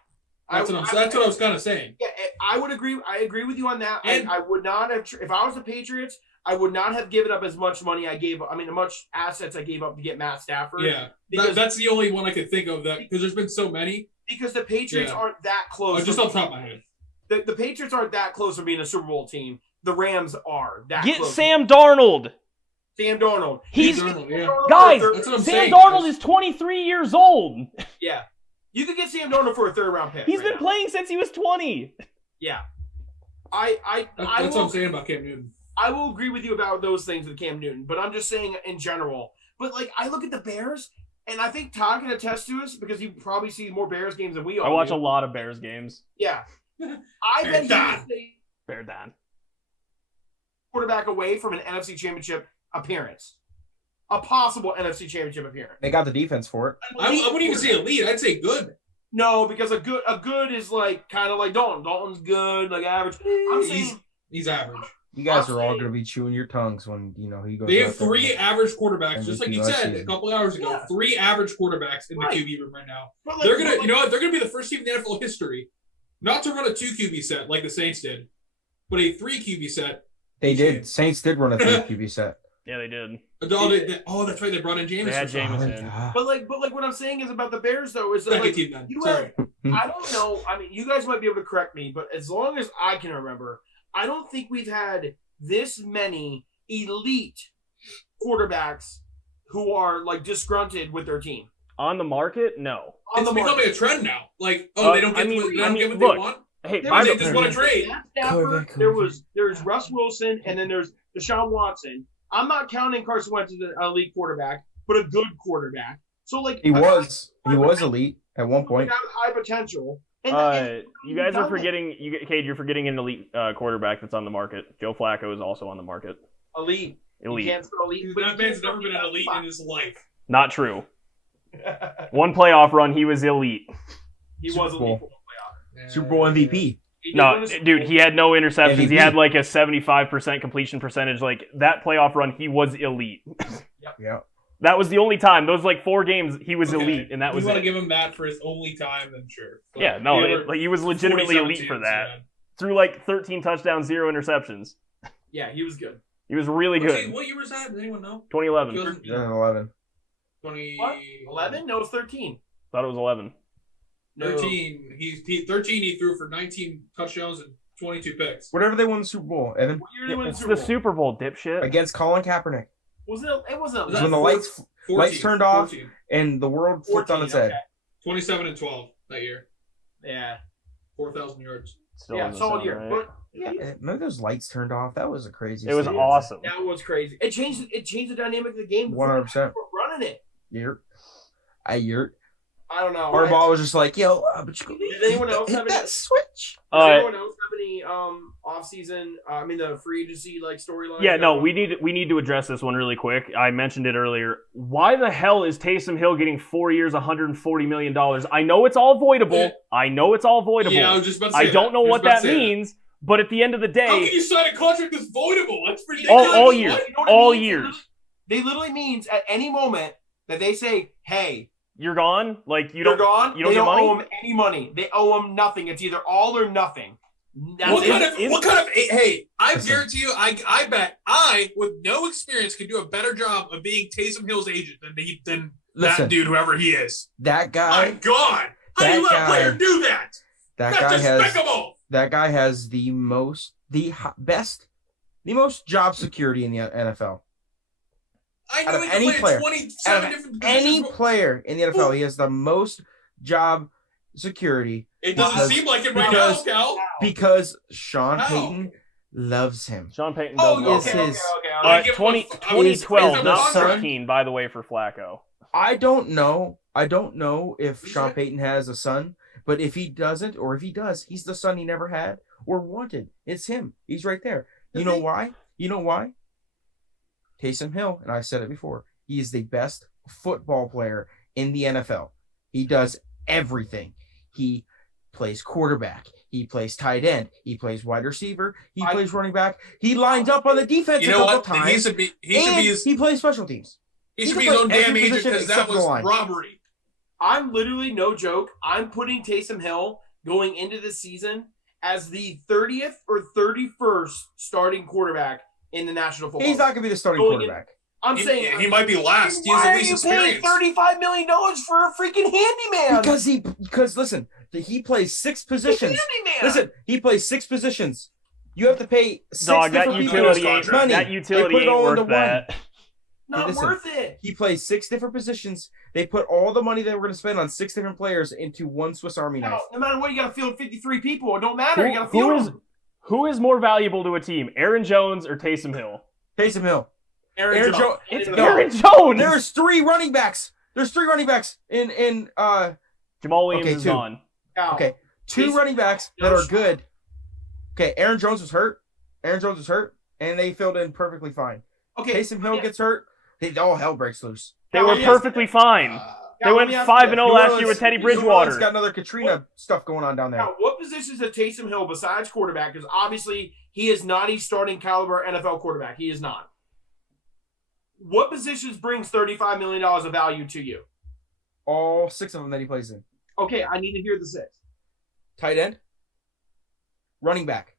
That's what I was kind of saying. Yeah, I would agree. I agree with you on that. And- I would not have, if I was the Patriots, I would not have given up as much money as much assets I gave up to get Matt Stafford. Yeah, Because- that's the only one I could think of that because there's been so many. Because the Patriots Yeah. aren't that close. Just off the top of my head. The Patriots aren't that close from being a Super Bowl team. The Rams are that Get close. Sam Darnold. Sam Darnold. He's Darnold, yeah. guys. For a That's what I'm Sam saying. Darnold is 23 years old. Yeah. You could get Sam Darnold for a third-round pick. He's right been now. playing since he was 20. Yeah. That's what I'm saying about Cam Newton. I will agree with you about those things with Cam Newton, but I'm just saying in general. But, like, I look at the Bears, and I think Todd can attest to us because you probably see more Bears games than we all I watch do. a lot of Bears games. Yeah. I bet he Bear would stay Bear down. quarterback away from an NFC Championship appearance. A possible NFC Championship appearance. They got the defense for it. I wouldn't even say elite. I'd say good. No, because a good is like kind of like Dalton. Dalton's good, like average. I'm saying He's average. You guys I'm are all saying- going to be chewing your tongues when he goes. They out have there. 3 average quarterbacks, just like you MVP said last a couple hours ago. Yeah. 3 average quarterbacks in the Right. QB room right now. but, like, They're gonna, but, you know what? They're gonna be the first team in the NFL history not to run a 2 QB set like the Saints did, but a 3 QB set. They did. Saints did run a 3 QB set. Yeah, they did. Oh, that's right. They brought in Jameis. They had for some- Jameis. But like what I'm saying is about the Bears though is that Second like team then. you Sorry. I don't know. I mean, you guys might be able to correct me, but as long as I can remember, I don't think we've had this many elite quarterbacks who are like disgruntled with their team On the market? No. on It's the becoming market. a trend now. Like, they don't I get, mean- what, they I don't mean, get what look. they want. Hey, There by was They the just want to trade. Matt Stafford, there's Russ Wilson, and then there's Deshaun Watson. I'm not counting Carson Wentz as an elite quarterback, but a good quarterback. So like He was elite at one point. got high potential. And you guys are done it. forgetting. Cade, you're forgetting an elite quarterback that's on the market. Joe Flacco is also on the market. elite. Elite. You can't spell elite. but you That man's can spell never been an elite in his life. Not true. One playoff run, he was elite. He Super was Bowl. elite. Playoff. Super Bowl MVP. He did No, win a Super dude, Bowl. he had no interceptions. He MVP. had like a 75% completion percentage. Like that playoff run, he was elite. Yeah. That was the only time. Those like 4 games, he was Okay. elite, and that was You want to it. give him that for his only time, then sure. But Yeah, no, the other he was legitimately 47 elite for teams, that. yeah. Threw like 13 touchdowns, 0 interceptions. Yeah, he was good. He was really good. What year was that? Does anyone know? 2011. 11. 11? No, it's 13. Thought it was 11. No. 13. 13. He threw for 19 touchdowns and 22 picks. Whatever they won the Super Bowl, Evan. What year did they win the It's Super the Bowl? Super Bowl, dipshit. Against Colin Kaepernick. Wasn't it? It wasn't. Was When the that lights 14, turned off 14. and the world flipped on its head. 27 and 12 that year. Yeah. 4,000 yards. Still Yeah, doesn't solid sound year. right. But Yeah, maybe those lights turned off. That was a crazy. It was stadium. awesome. that was crazy. It changed the dynamic of the game. 100%. We're running it. Yurt. I don't know. Harbaugh was just like, yo, but you Did anyone else hit have that any? switch? Does anyone else have any off-season? The free agency like storyline. Yeah, no, we need to address this one really quick. I mentioned it earlier. Why the hell is Taysom Hill getting 4 years, $140 million? I know it's all voidable. Yeah, I was just about to say I don't know what that means. means, but at the end of the How day, can you sign a contract that's voidable? That's ridiculous. all year, You know what all it means? years, They literally means at any moment that they say, "Hey, you're gone. Like you you're don't, gone." you don't they get don't money. owe them any money. They owe them nothing. It's either all or nothing. That's What it. kind of? Hey, I guarantee you, I bet I, with no experience, can do a better job of being Taysom Hill's agent than Listen, that dude, whoever he is. that My guy, God, how do you let a player do that? that That's guy despicable. has the most job security in the NFL. I Out know of he any can play player, 27 different Any positions. player in the NFL, he has the most job security It doesn't because- seem like it right now, because- Cal. because Sean How? Payton loves him. Sean Payton Oh, does is okay, his- okay. I give him 2012, his not son- 13, by the way, for Flacco. I don't know if Who's Sean that? Payton has a son, but if he doesn't, or if he does, he's the son he never had or wanted. It's him. He's right there. You know why? Taysom Hill, and I said it before, he is the best football player in the NFL. He does everything. He plays quarterback. He plays tight end. He plays wide receiver. He plays running back. He lines up on the defense You a know couple what? times. He should be his he plays special teams. he he should can be his play own damn every agent position because that except for was the line. robbery. I'm literally, no joke, I'm putting Taysom Hill going into this season as the 30th or 31st starting quarterback in the National Football He's not League. going to be the starting Going quarterback. I'm saying He might be last. He has why the are least you paying experience. $35 million for a freaking handyman? Because listen, he plays 6 positions. Handyman. Listen, he plays 6 positions. You have to pay 6 Dog, that different utility people ain't money. that utility They put it all ain't into worth that. not listen. worth it. He plays 6 different positions. They put all the money they were going to spend on 6 different players into one Swiss Army knife. No matter what, you got to field 53 people. It don't matter. You got to field them. Who is more valuable to a team, Aaron Jones or Taysom Hill? Taysom Hill. Aaron Jones. It's No. Aaron Jones. There's 3 running backs. There's 3 running backs in Jamal Williams Okay, is 2. gone. Now, okay, 2 Taysom- running backs that are good. Okay, Aaron Jones was hurt, and they filled in perfectly fine. Okay. Taysom Hill gets hurt, all hell breaks loose. They Now, were let me ask- perfectly fine. They now, went let me ask 5-0 you New last Orleans- year with Teddy New Orleans Bridgewater. got another Katrina stuff going on down there. Now, what positions is Taysom Hill besides quarterback? Because obviously he is not a starting caliber NFL quarterback. He is not. What positions brings $35 million of value to you? All 6 of them that he plays in. Okay, I need to hear the 6. Tight end, running back,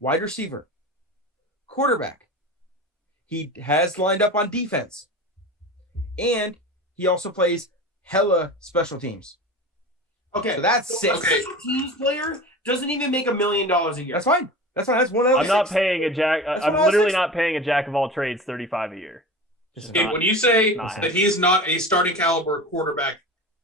wide receiver, quarterback. He has lined up on defense. And he also plays hella special teams. Okay, So that's a 6. special teams player doesn't even make $1 million a year. That's fine. That's one out of I'm not 6. paying a jack. That's I'm what I was literally saying. not paying a jack of all trades $35 a year. Just Okay, not- when you say not that happening. he's not a starting caliber quarterback,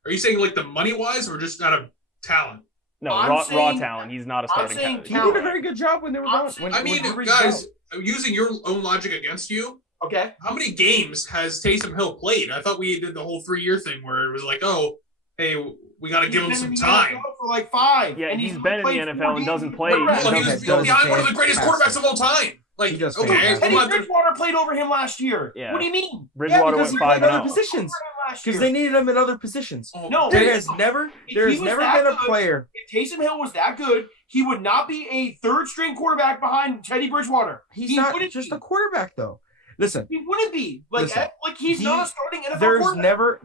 are you saying like the money wise or just out of talent? no I'm raw saying- talent. He's not a I'm starting saying talent. He did a very good job when they were I'm down. saying- When, I mean, when Brees guys, was using your own logic against you, Okay. how many games has Taysom Hill played? I thought we did the whole 3-year thing where it was like, oh, hey, we got to give him He's some been in the time. NFL for like 5. Yeah, and he's only been in the played NFL 4 and games. doesn't play. Correct. Well, he He was does behind one of the fantastic. greatest quarterbacks of all time. Like, He does okay, fantastic. I'm Teddy not- Bridgewater played over him last year. Yeah. What do you mean? Bridgewater because went he played other 5-0. positions. Over him last Because year. they needed him in other positions. oh, No. There has never he been was that a good- player. If Taysom Hill was that good, he would not be a third-string quarterback behind Teddy Bridgewater. He's He not wouldn't just be. a quarterback though. Listen, He wouldn't be. Like, Listen, he's he- not a starting NFL there's quarterback. never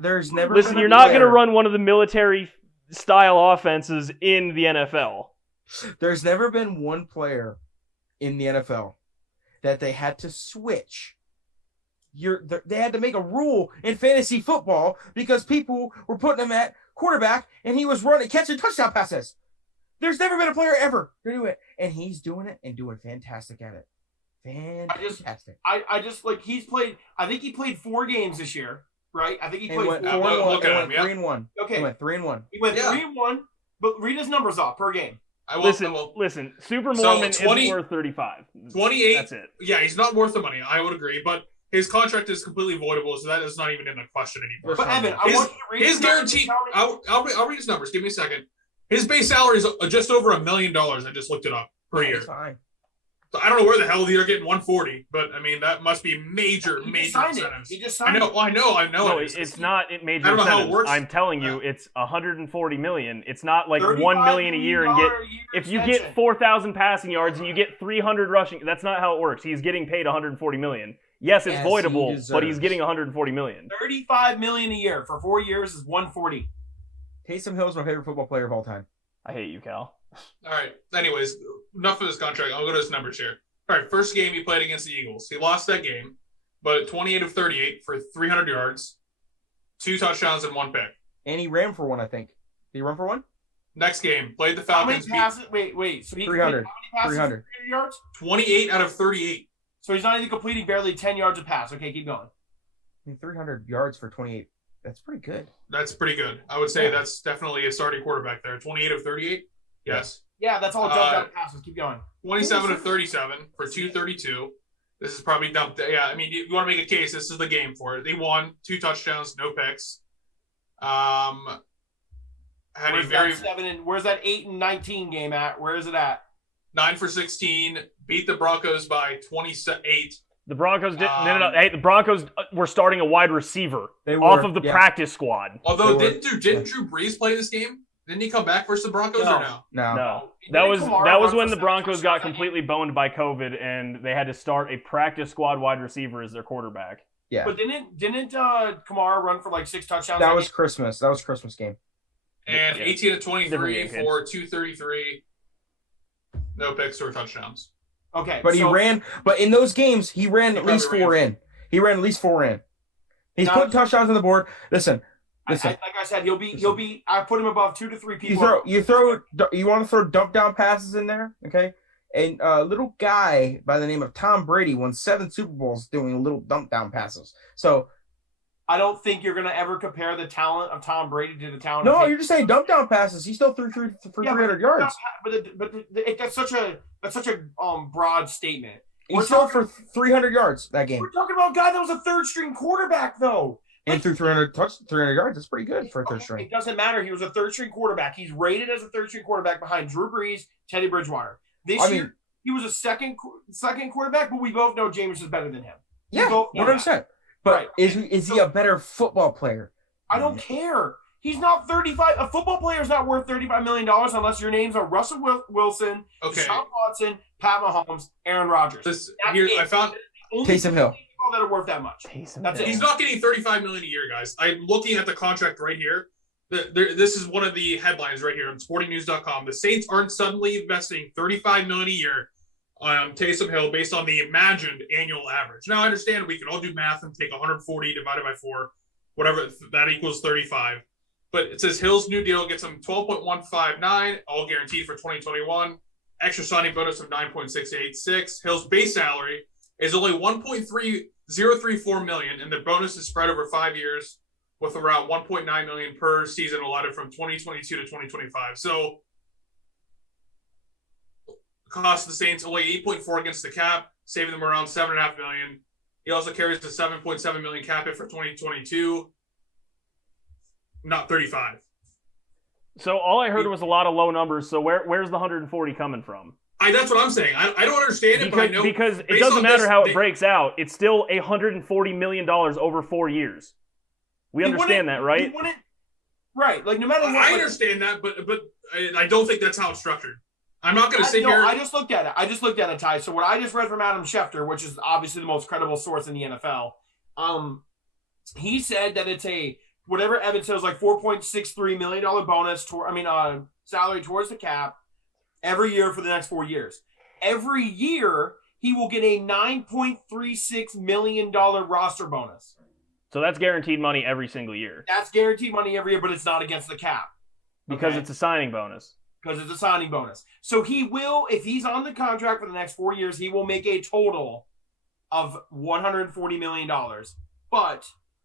Listen, been a you're not going to player- run one of the military style offenses in the NFL. There's never been one player in the NFL that they had to switch. They had to make a rule in fantasy football because people were putting him at quarterback and he was catching touchdown passes. There's never been a player ever to do it, and he's doing it and doing fantastic at it. Fantastic. I just like he's played. I think he played 4 games this year, right? I think he played 4. Look at him. 3-1. Okay, he went 3-1. He went 3-1. But read his numbers off per game. Listen. Super Mormon is worth 35. 28. That's it. Yeah, he's not worth the money. I would agree, but his contract is completely voidable, so that is not even in the question anymore. But Evan, I want you to read his guarantee. I'll read his numbers. Give me a second. His base salary is just over $1 million. I just looked it up per year. Fine. So I don't know where the hell they're getting 140, but I mean that must be major incentives. He just signed it. I know. No, it's not major I don't know incentives. how it works. I'm telling you, it's 140 million. It's not like $1 million a year and if you get 4,000 passing yards and you get 300 rushing. That's not how it works. He's getting paid 140 million. Yes, it's voidable, but he's getting 140 million. $35 million a year for 4 years is 140. Taysom Hill is my favorite football player of all time. I hate you, Cal. All right. Anyways, enough of this contract. I'll go to his numbers here. All right. First game he played against the Eagles. He lost that game, but 28 of 38 for 300 yards, 2 touchdowns, and 1 pick. And he ran for 1, I think. Did he run for 1? Next game, played the How Falcons. many passes? Wait. So he 300. How many passes 300 yards? 28 out of 38. So he's not even completing barely 10 yards a pass. Okay, keep going. I mean, 300 yards for 28. That's pretty good. That's pretty good. I would say that's definitely a starting quarterback there. 28 of 38. Yes. Yeah, that's all jumped out passes. Keep going. 27 of 37 for 232. This is probably dumped. Yeah, I mean, you want to make a case. This is the game for it. They won 2 touchdowns, no picks. Where's that 8 and 19 game at? Where is it at? 9 for 16. Beat the Broncos by 28. The Broncos did no. Hey, the Broncos were starting a wide receiver off of the practice squad. Although didn't Drew Brees play this game? Didn't he come back versus the Broncos or no? No. That was when the Broncos got completely boned by COVID and they had to start a practice squad wide receiver as their quarterback. Yeah. But didn't Kamara run for like 6 touchdowns? That was Christmas. That was Christmas game. And 18 of 23 for 233. No picks or touchdowns. Okay. But he ran in those games, he ran at least 4 in. He ran at least 4 in. He's put touchdowns on the board. Listen. Like I said, he'll be. I put him above 2 to 3 people. You want to throw dump down passes in there, okay? And a little guy by the name of Tom Brady won 7 Super Bowls doing little dump down passes. So I don't think you're gonna ever compare the talent of Tom Brady to the talent. No, you're just saying dump down passes. He still threw for 300 yards. That's such a broad statement. He still for 300 yards that game. We're talking about a guy that was a third string quarterback though. And threw 300 yards. That's pretty good for a third string. It doesn't matter. He was a third string quarterback. He's rated as a third string quarterback behind Drew Brees, Teddy Bridgewater. This year, he was a second quarterback, but we both know Jameis is better than him. Yeah, 100%. But is he a better football player? I don't care. He's not 35. A football player is not worth $35 million unless your names are Russell Wilson, Sean Watson, Pat Mahomes, Aaron Rodgers. I found Taysom Hill. That are worth that much. That's it. He's not getting $35 million a year, guys. I'm looking at the contract right here. This is one of the headlines right here on SportingNews.com. The Saints aren't suddenly investing $35 million a year on Taysom Hill based on the imagined annual average. Now, I understand we can all do math and take 140 divided by 4, whatever that equals 35. But it says Hill's new deal gets him 12.159, all guaranteed for 2021. Extra signing bonus of 9.686. Hill's base salary is only $1.3034 million, and the bonus is spread over 5 years with around $1.9 million per season allotted from 2022 to 2025. So cost the Saints only 8.4 against the cap, saving them around $7.5 million. He also carries the $7.7 million cap hit for 2022, not 35. So all I heard was a lot of low numbers. So where's the 140 coming from? That's what I'm saying. I don't understand it, but I know because it doesn't matter how it breaks out. It's still $140 million over 4 years. We understand that, right? Right. Like no matter what. I understand that, but I don't think that's how it's structured. I'm not going to sit here. I just looked at it. Ty. So what I just read from Adam Schefter, which is obviously the most credible source in the NFL, he said that it's a whatever Evan says like $4.63 million bonus salary towards the cap. every year for the next 4 years. Every year, he will get a $9.36 million roster bonus. So that's guaranteed money every single year. That's guaranteed money every year, but it's not against the cap. Because it's a signing bonus. Because it's a signing bonus. So he will, if he's on the contract for the next 4 years, he will make a total of $140 million.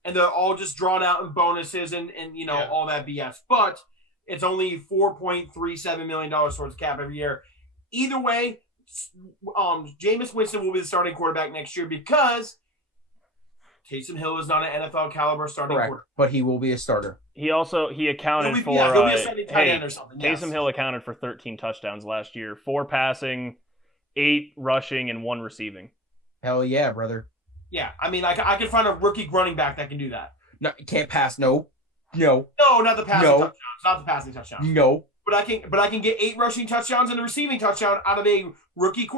And they're all just drawn out in bonuses and all that BS. But it's only $4.37 million towards cap every year. Either way, Jameis Winston will be the starting quarterback next year because Taysom Hill is not an NFL caliber starting quarterback. But he will be a starter. He accounted for he'll be a starting tight end or something. Yes. Taysom Hill accounted for 13 touchdowns last year, 4 passing, 8 rushing, and 1 receiving. Hell yeah, brother. Yeah, I mean, I can find a rookie running back that can do that. No, can't pass. No, not the passing touchdowns. Not the passing touchdowns. No. But I can get 8 rushing touchdowns and a receiving touchdown out of a rookie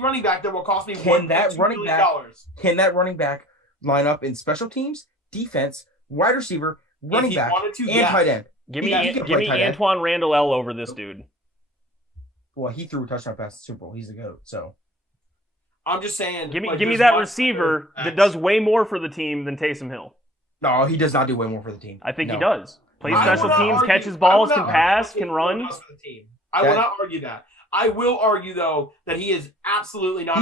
running back that will cost me $1.2 million. Can that running back line up in special teams, defense, wide receiver, running back, tight end? Give me Antoine Randall L over this dude. Well, he threw a touchdown pass in the Super Bowl. He's the GOAT, so. I'm just saying. Give me that receiver that does way more for the team than Taysom Hill. No, he does not do way more for the team. I think he does. Plays special teams, catches balls, can pass, can run. I will not argue that. I will argue, though, that he is absolutely not.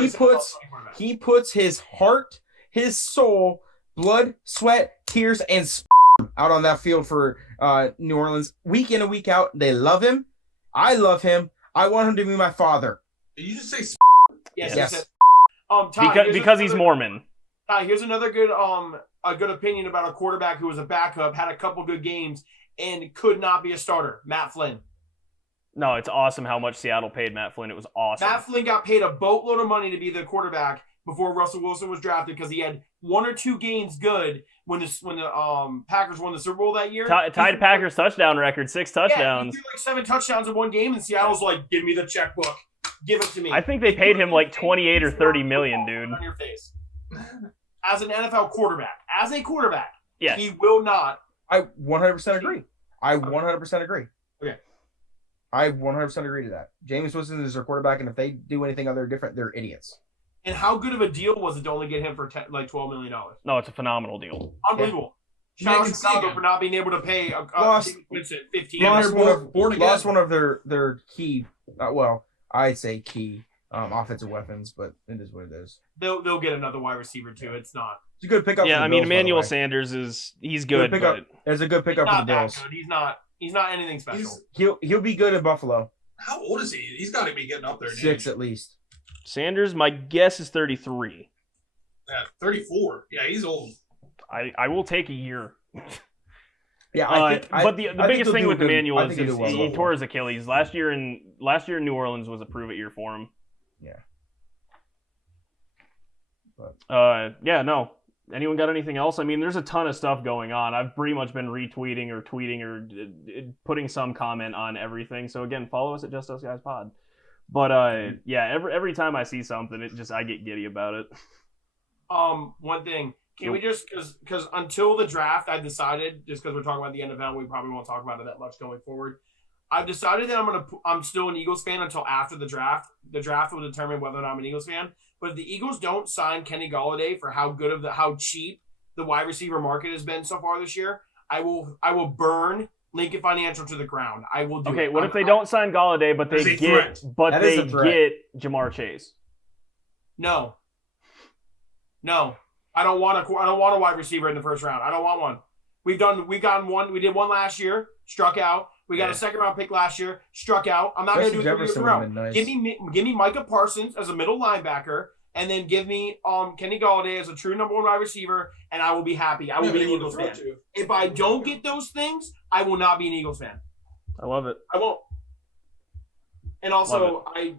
He puts his heart, his soul, blood, sweat, tears, and out on that field for New Orleans week in and week out. They love him. I love him. I want him to be my father. Did you just say? Yes. Because he's Mormon. Ty, here's another good a good opinion about a quarterback who was a backup, had a couple good games, and could not be a starter. Matt Flynn. No, it's awesome how much Seattle paid Matt Flynn. It was awesome. Matt Flynn got paid a boatload of money to be the quarterback before Russell Wilson was drafted because he had 1 or 2 games good when the Packers won the Super Bowl that year. Tied Packers touchdown record, 6 touchdowns. He threw 7 touchdowns in one game, and Seattle's like, give me the checkbook. Give it to me. I think they paid him like 28 or 30 million, dude. On your face. As an NFL quarterback. As a quarterback. Yes. He will not. I 100% agree. I 100% agree. Okay. I 100% agree to that. Jameis Winston is their quarterback, and if they do anything other different, they're idiots. And how good of a deal was it to only get him for $12 million? No, it's a phenomenal deal. Unbelievable. Shout out to Chicago for not being able to pay Winston 15 lost one of their key, I'd say key offensive weapons, but it is what it is. They'll get another wide receiver too. It's a good pickup. Yeah, for the I mean Bills, Emmanuel Sanders he's good. It's a good pickup for the Bills. Good. He's not anything special. He'll be good in Buffalo. How old is he? He's got to be getting up there. 6 at least. Sanders, my guess is 33. Yeah, 34. Yeah, he's old. I will take a year. Yeah, but the biggest thing with Emmanuel is he tore his Achilles last year. Last year in New Orleans was a prove it year for him. Yeah. No. Anyone got anything else? I mean, there's a ton of stuff going on. I've pretty much been retweeting or tweeting or putting some comment on everything. So again, follow us at Just Us Guys Pod. But every time I see something, I get giddy about it. One thing. Can we just, because until the draft, I've decided, just because we're talking about the NFL, we probably won't talk about it that much going forward. I've decided that I'm still an Eagles fan until after the draft. The draft will determine whether or not I'm an Eagles fan. But if the Eagles don't sign Kenny Golladay for how cheap the wide receiver market has been so far this year, I will burn Lincoln Financial to the ground. I will do. Okay, it. what if they don't sign Golladay, but they get Jamar Chase? No. I don't want a wide receiver in the first round. I don't want one. We've gotten one. We did one last year, struck out. We got a second round pick last year, struck out. I'm not going to do it 3 years in a row. Nice. Give me Micah Parsons as a middle linebacker, and then give me Kenny Golladay as a true number 1 wide receiver, and I will be happy. I will be an Eagles fan. If I don't get those things, I will not be an Eagles fan. I love it. I won't. And also, I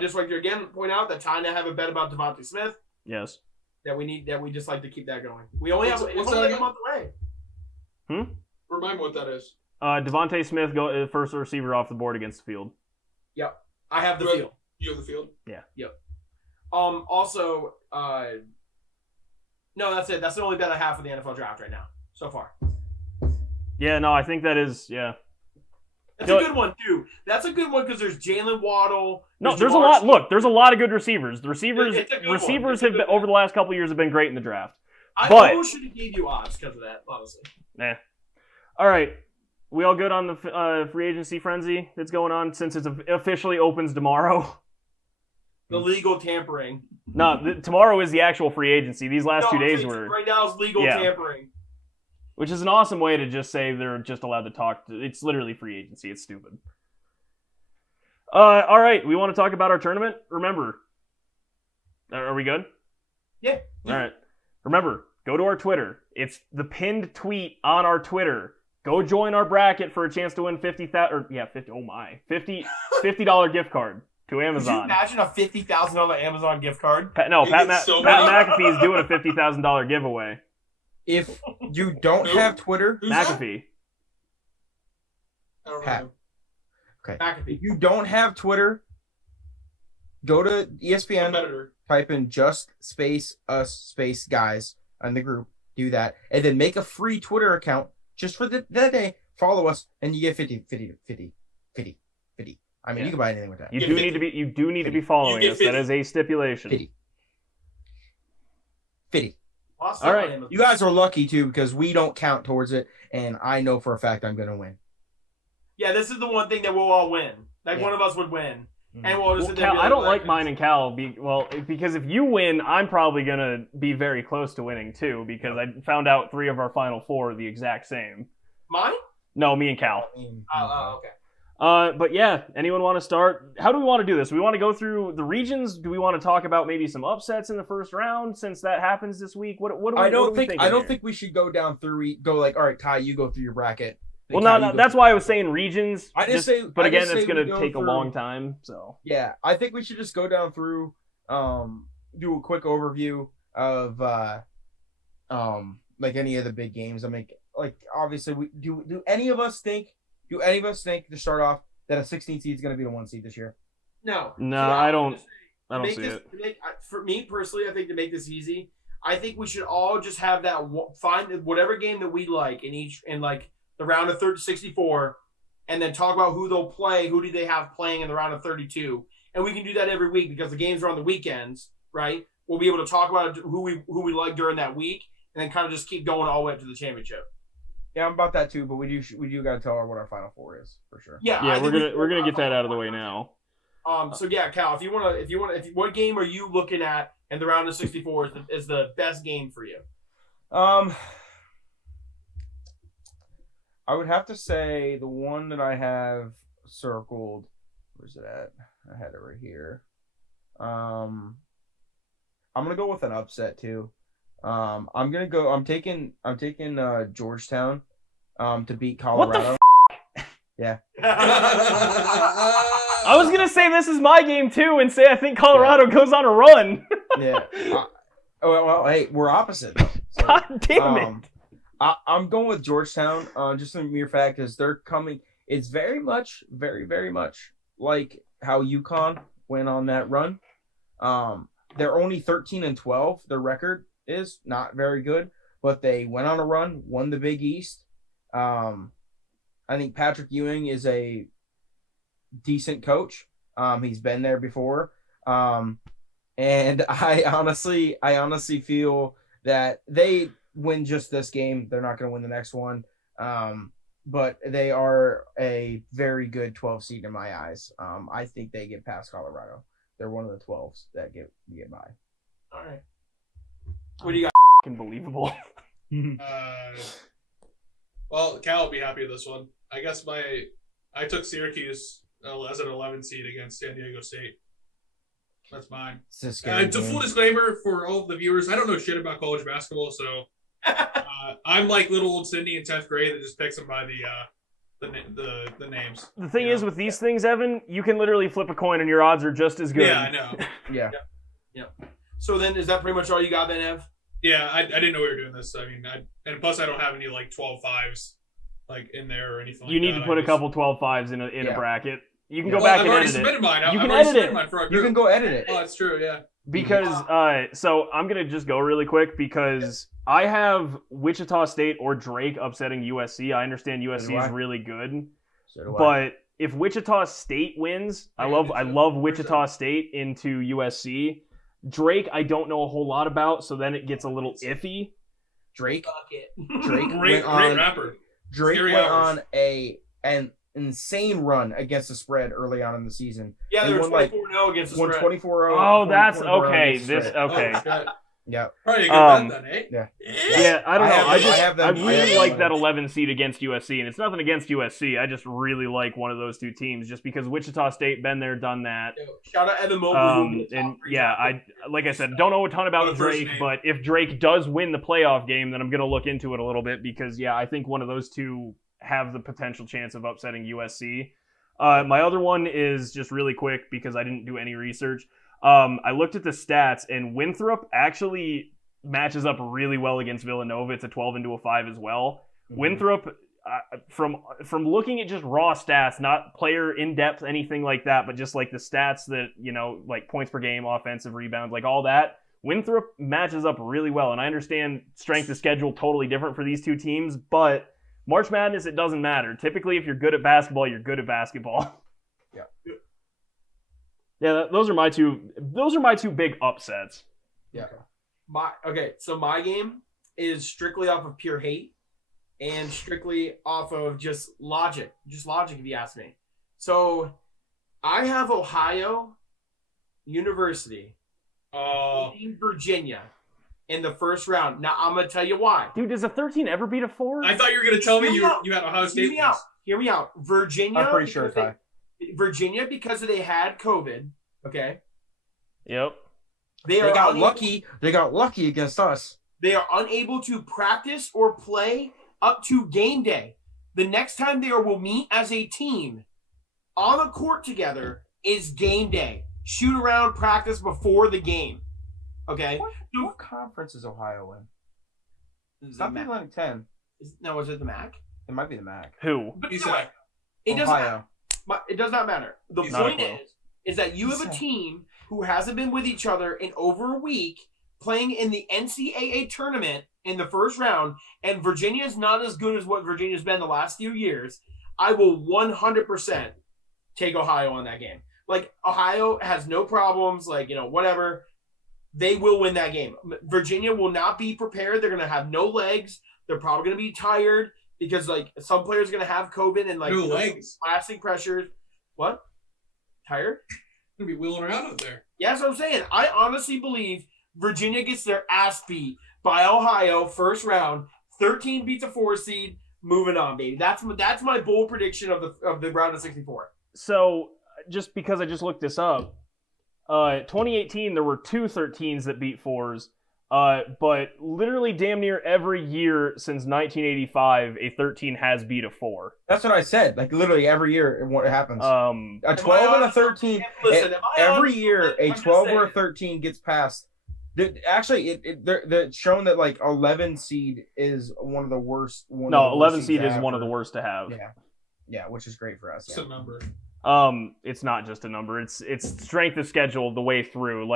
just like to again point out that Ty and I have a bet about Devontae Smith. Yes. That we just like to keep that going. We only have a month away. Remind me what that is. Devontae Smith first receiver off the board against the field. Yep. I have the field. You have the field? Yeah. Yep. Also, no, that's it. That's the only bet I have for the NFL draft right now so far. Yeah, no, I think that is, yeah. That's a good one too. That's a good one because there's Jalen Waddle. No, there's a lot. Look, there's a lot of good receivers. The receivers have been, over the last couple of years have been great in the draft. I but, almost should have gave you odds because of that, honestly. Nah. All right. We all good on the free agency frenzy that's going on since it officially opens tomorrow? The legal tampering. No, tomorrow is the actual free agency. These last 2 days were... Right now it's legal tampering. Which is an awesome way to just say they're just allowed to talk. It's literally free agency. It's stupid. All right. We want to talk about our tournament? Remember. Are we good? Yeah. All right. Remember, go to our Twitter. It's the pinned tweet on our Twitter. Go join our bracket for a chance to win $50 gift card to Amazon. Could you imagine a $50,000 Amazon gift card? Pat McAfee is doing a $50,000 giveaway. If you don't have Twitter, McAfee. I don't Pat. know. Okay. McAfee. If you don't have Twitter, go to ESPN, Competitor. type in just space us space guys on the group, do that, and then make a free Twitter account just for that day. Follow us, and you get 50. I mean, you can buy anything with that. You do need to be following us. That is a stipulation. 50. All right. You guys are lucky too because we don't count towards it, and I know for a fact I'm gonna win. Yeah, this is the one thing that we'll all win. One of us would win. Mm-hmm. And we'll just sit there Cal, and be I don't like like mine and Cal. Because if you win, I'm probably gonna be very close to winning too. Because I found out 3 of our final 4 are the exact same. Mine? No, me and Cal. Okay. But yeah, anyone want to start? How do we want to do this? We want to go through the regions. Do we want to talk about maybe some upsets in the first round since that happens this week? What do we? I don't think we should go down through. Go like, all right, Ty, you go through your bracket. Well, no, that's why I was saying regions. But again, it's going to take a long time. So yeah, I think we should just go down through, do a quick overview of, like any of the big games. I mean, like obviously, we do any of us think to start off that a 16 seed is going to be the 1 seed this year? No, I don't see it. For me personally, I think to make this easy, I think we should all just have that find whatever game that we like in like the round of 64, and then talk about who they'll play, who do they have playing in the round of 32, and we can do that every week because the games are on the weekends, right? We'll be able to talk about who we like during that week, and then kind of just keep going all the way up to the championship. Yeah, I'm about that too, but we do got to tell her what our final 4 is for sure. Yeah, we're gonna get that out of the way now. So yeah, Cal, what game are you looking at in the round of 64 is the best game for you? I would have to say the one that I have circled. Where's it at? I had it right here. I'm gonna go with an upset too. I'm taking Georgetown to beat Colorado. What the yeah. I was gonna say this is my game too, and say I think Colorado goes on a run. Yeah. Well, hey, we're opposite. So, God damn it. I'm going with Georgetown, just the mere fact is they're coming. It's very much like how UConn went on that run. They're only 13-12. Their record is not very good, but they went on a run, won the Big East. I think Patrick Ewing is a decent coach. He's been there before. And I honestly feel that they win just this game. They're not going to win the next one. But they are a very good 12 seed in my eyes. I think they get past Colorado. They're one of the 12s that get by. All right. What do you got? Unbelievable. Well, Cal will be happy with this one. I guess I took Syracuse as an 11 seed against San Diego State. That's mine. It's a full disclaimer for all of the viewers. I don't know shit about college basketball, so I'm like little old Cindy in 10th grade that just picks them by the names. The thing is with these things, Evan, you can literally flip a coin and your odds are just as good. Yeah, I know. Yeah. So then, is that pretty much all you got then, Ev? Yeah, I didn't know we were doing this. I mean, and plus I don't have any like 12-5s like in there or anything. You need to put a couple 12-5s in a bracket. You can go back and edit it. Mine. You can edit it. You can go edit it. Oh, that's true. Yeah. Because so I'm gonna just go really quick because I have Wichita State or Drake upsetting USC. I understand USC is really good. So do I. But if Wichita State wins, I love Wichita State into USC. Drake, I don't know a whole lot about, so then it gets a little iffy. Drake Great went on. rapper. Drake Scary went hours. on an insane run against the spread early on in the season. Yeah, they were won, like, 24-0 against the Won spread. 24-0. Oh, that's 24-0 okay. against the This spread. okay. Oh, shit. Yeah. Probably a good bet then, eh? Yeah. Yeah, I don't know. I have them- I really have like them. that 11 seed against USC, and it's nothing against USC. I just really like one of those two teams, just because Wichita State been there, done that. Yo, shout out Evan Mobley. And yeah, like I said, don't know a ton about What a first Drake, name. but if Drake does win the playoff game, then I'm gonna look into it a little bit because yeah, I think one of those two have the potential chance of upsetting USC. My other one is just really quick because I didn't do any research. I looked at the stats, and Winthrop actually matches up really well against Villanova. It's a 12 into a 5 as well. Mhm. Winthrop, from looking at just raw stats, not player in depth, anything like that, but just like the stats that like points per game, offensive rebounds, like all that. Winthrop matches up really well, and I understand strength of schedule totally different for these two teams, but March Madness, it doesn't matter. Typically, if you're good at basketball, you're good at basketball. Yeah. Yeah, those are my two. Those are my two big upsets. Yeah. So my game is strictly off of pure hate and strictly off of just logic. Just logic, if you ask me. So I have Ohio University beating Virginia in the first round. Now I'm gonna tell you why. Dude, does a 13 ever beat a 4? I thought you were going to tell me Hear me out. you had Ohio State. Hear me out. Virginia. I'm pretty sure it's high. Virginia, because they had COVID. Okay. Yep. They got lucky. They got lucky against us. They are unable to practice or play up to game day. The next time they will meet as a team on the court together is game day. Shoot around, practice before the game. Okay? What conference is Ohio in? It's The not the MAC. Atlantic 10. No, is it the MAC? It might be the MAC. Who? But He you know said, what? It doesn't matter. Ohio. But it does not matter. The He's point not a is that you have a team who hasn't been with each other in over a week playing in the NCAA tournament in the first round, and Virginia is not as good as what Virginia's been the last few years. I will 100% take Ohio on that game. Like, Ohio has no problems, whatever. They will win that game. Virginia will not be prepared. They're going to have no legs. They're probably going to be tired because, some players are going to have COVID and, no legs. lasting pressures. What? Tired? Going to be wheeling around out there. Yeah, that's what I'm saying. I honestly believe Virginia gets their ass beat by Ohio first round. 13 beats a 4 seed. Moving on, baby. That's my bold prediction of the round of 64. So, just because I just looked this up, 2018 there were two 13s that beat 4s, but literally damn near every year since 1985, a 13 has beat a 4. That's what I said. Like, literally every year, what happens. A Am 12 I and a honest? 13. Listen, am I Every honest? year, a I'm just 12 or a saying. 13 gets passed. Actually, they're shown that, 11 seed is one of the worst. No, 11 seed is one of the worst to have. Yeah, which is great for us. It's a number. It's not just a number. It's strength of schedule the way through.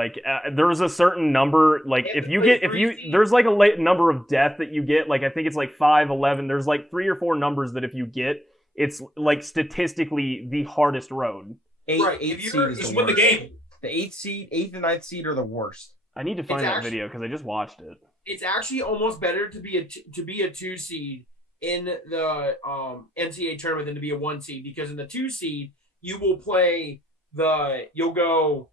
There's a certain number. There's a number of death that you get. I think it's 5, 11. There's 3 or 4 numbers that if you get, it's statistically the hardest road. Eight If seed you're- is Just the win the worst. game. The 8th and 9th seed are the worst. I need to find that actually- video because I just watched it. It's actually almost better to be a 2 seed in the NCAA tournament than to be a 1 seed, because in the 2 seed you will play you'll go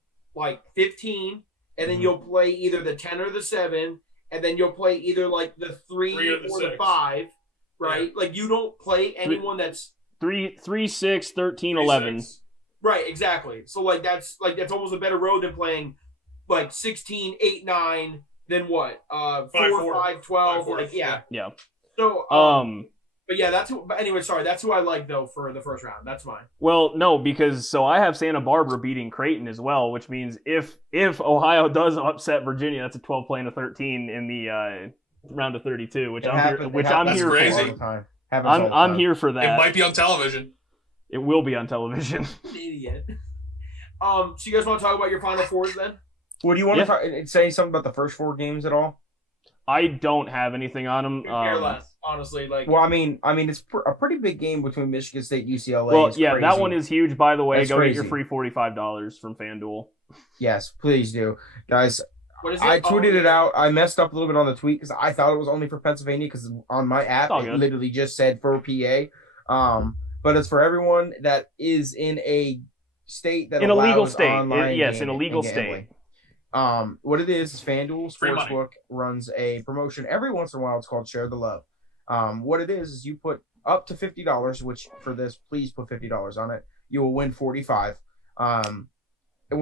15, and then you'll play either the 10 or the 7, and then you'll play either the 3 or the or the 6. 5, right? You don't play anyone that's 3, 6, 13, 11. 3-6. right, exactly. So that's almost a better road than playing 16, 8, 9, then what? 4, 5, 12, 5-4. yeah. Yeah. So but yeah, but anyway, sorry, that's who I like though for the first round. That's mine. Well, no, because I have Santa Barbara beating Creighton as well, which means if Ohio does upset Virginia, that's a 12 play and a 13 in the round of 32, which I'm here That's for. crazy. I'm here for that. It might be on television. It will be on television. Idiot. So you guys want to talk about your Final Fours then? Well, do you want to say something about the first 4 games at all? I don't have anything on them. Care less. honestly. Like, Well, I mean, it's a pretty big game between Michigan State and UCLA. Well, It's yeah, crazy. that one is huge. By the way, That's go get your crazy. free $45 from FanDuel. Yes, please do, guys. what is it? I tweeted it out. I messed up a little bit on the tweet because I thought it was only for Pennsylvania because on my app It's all it good. literally just said for PA. But it's for everyone that is in a state that In a legal allows state. online Yes, in a gaming legal and state. gambling. What it is FanDuel Free money. Sportsbook runs a promotion every once in a while. It's called Share the Love. What it is you put up to $50, which for this, please put $50 on it. You will win 45.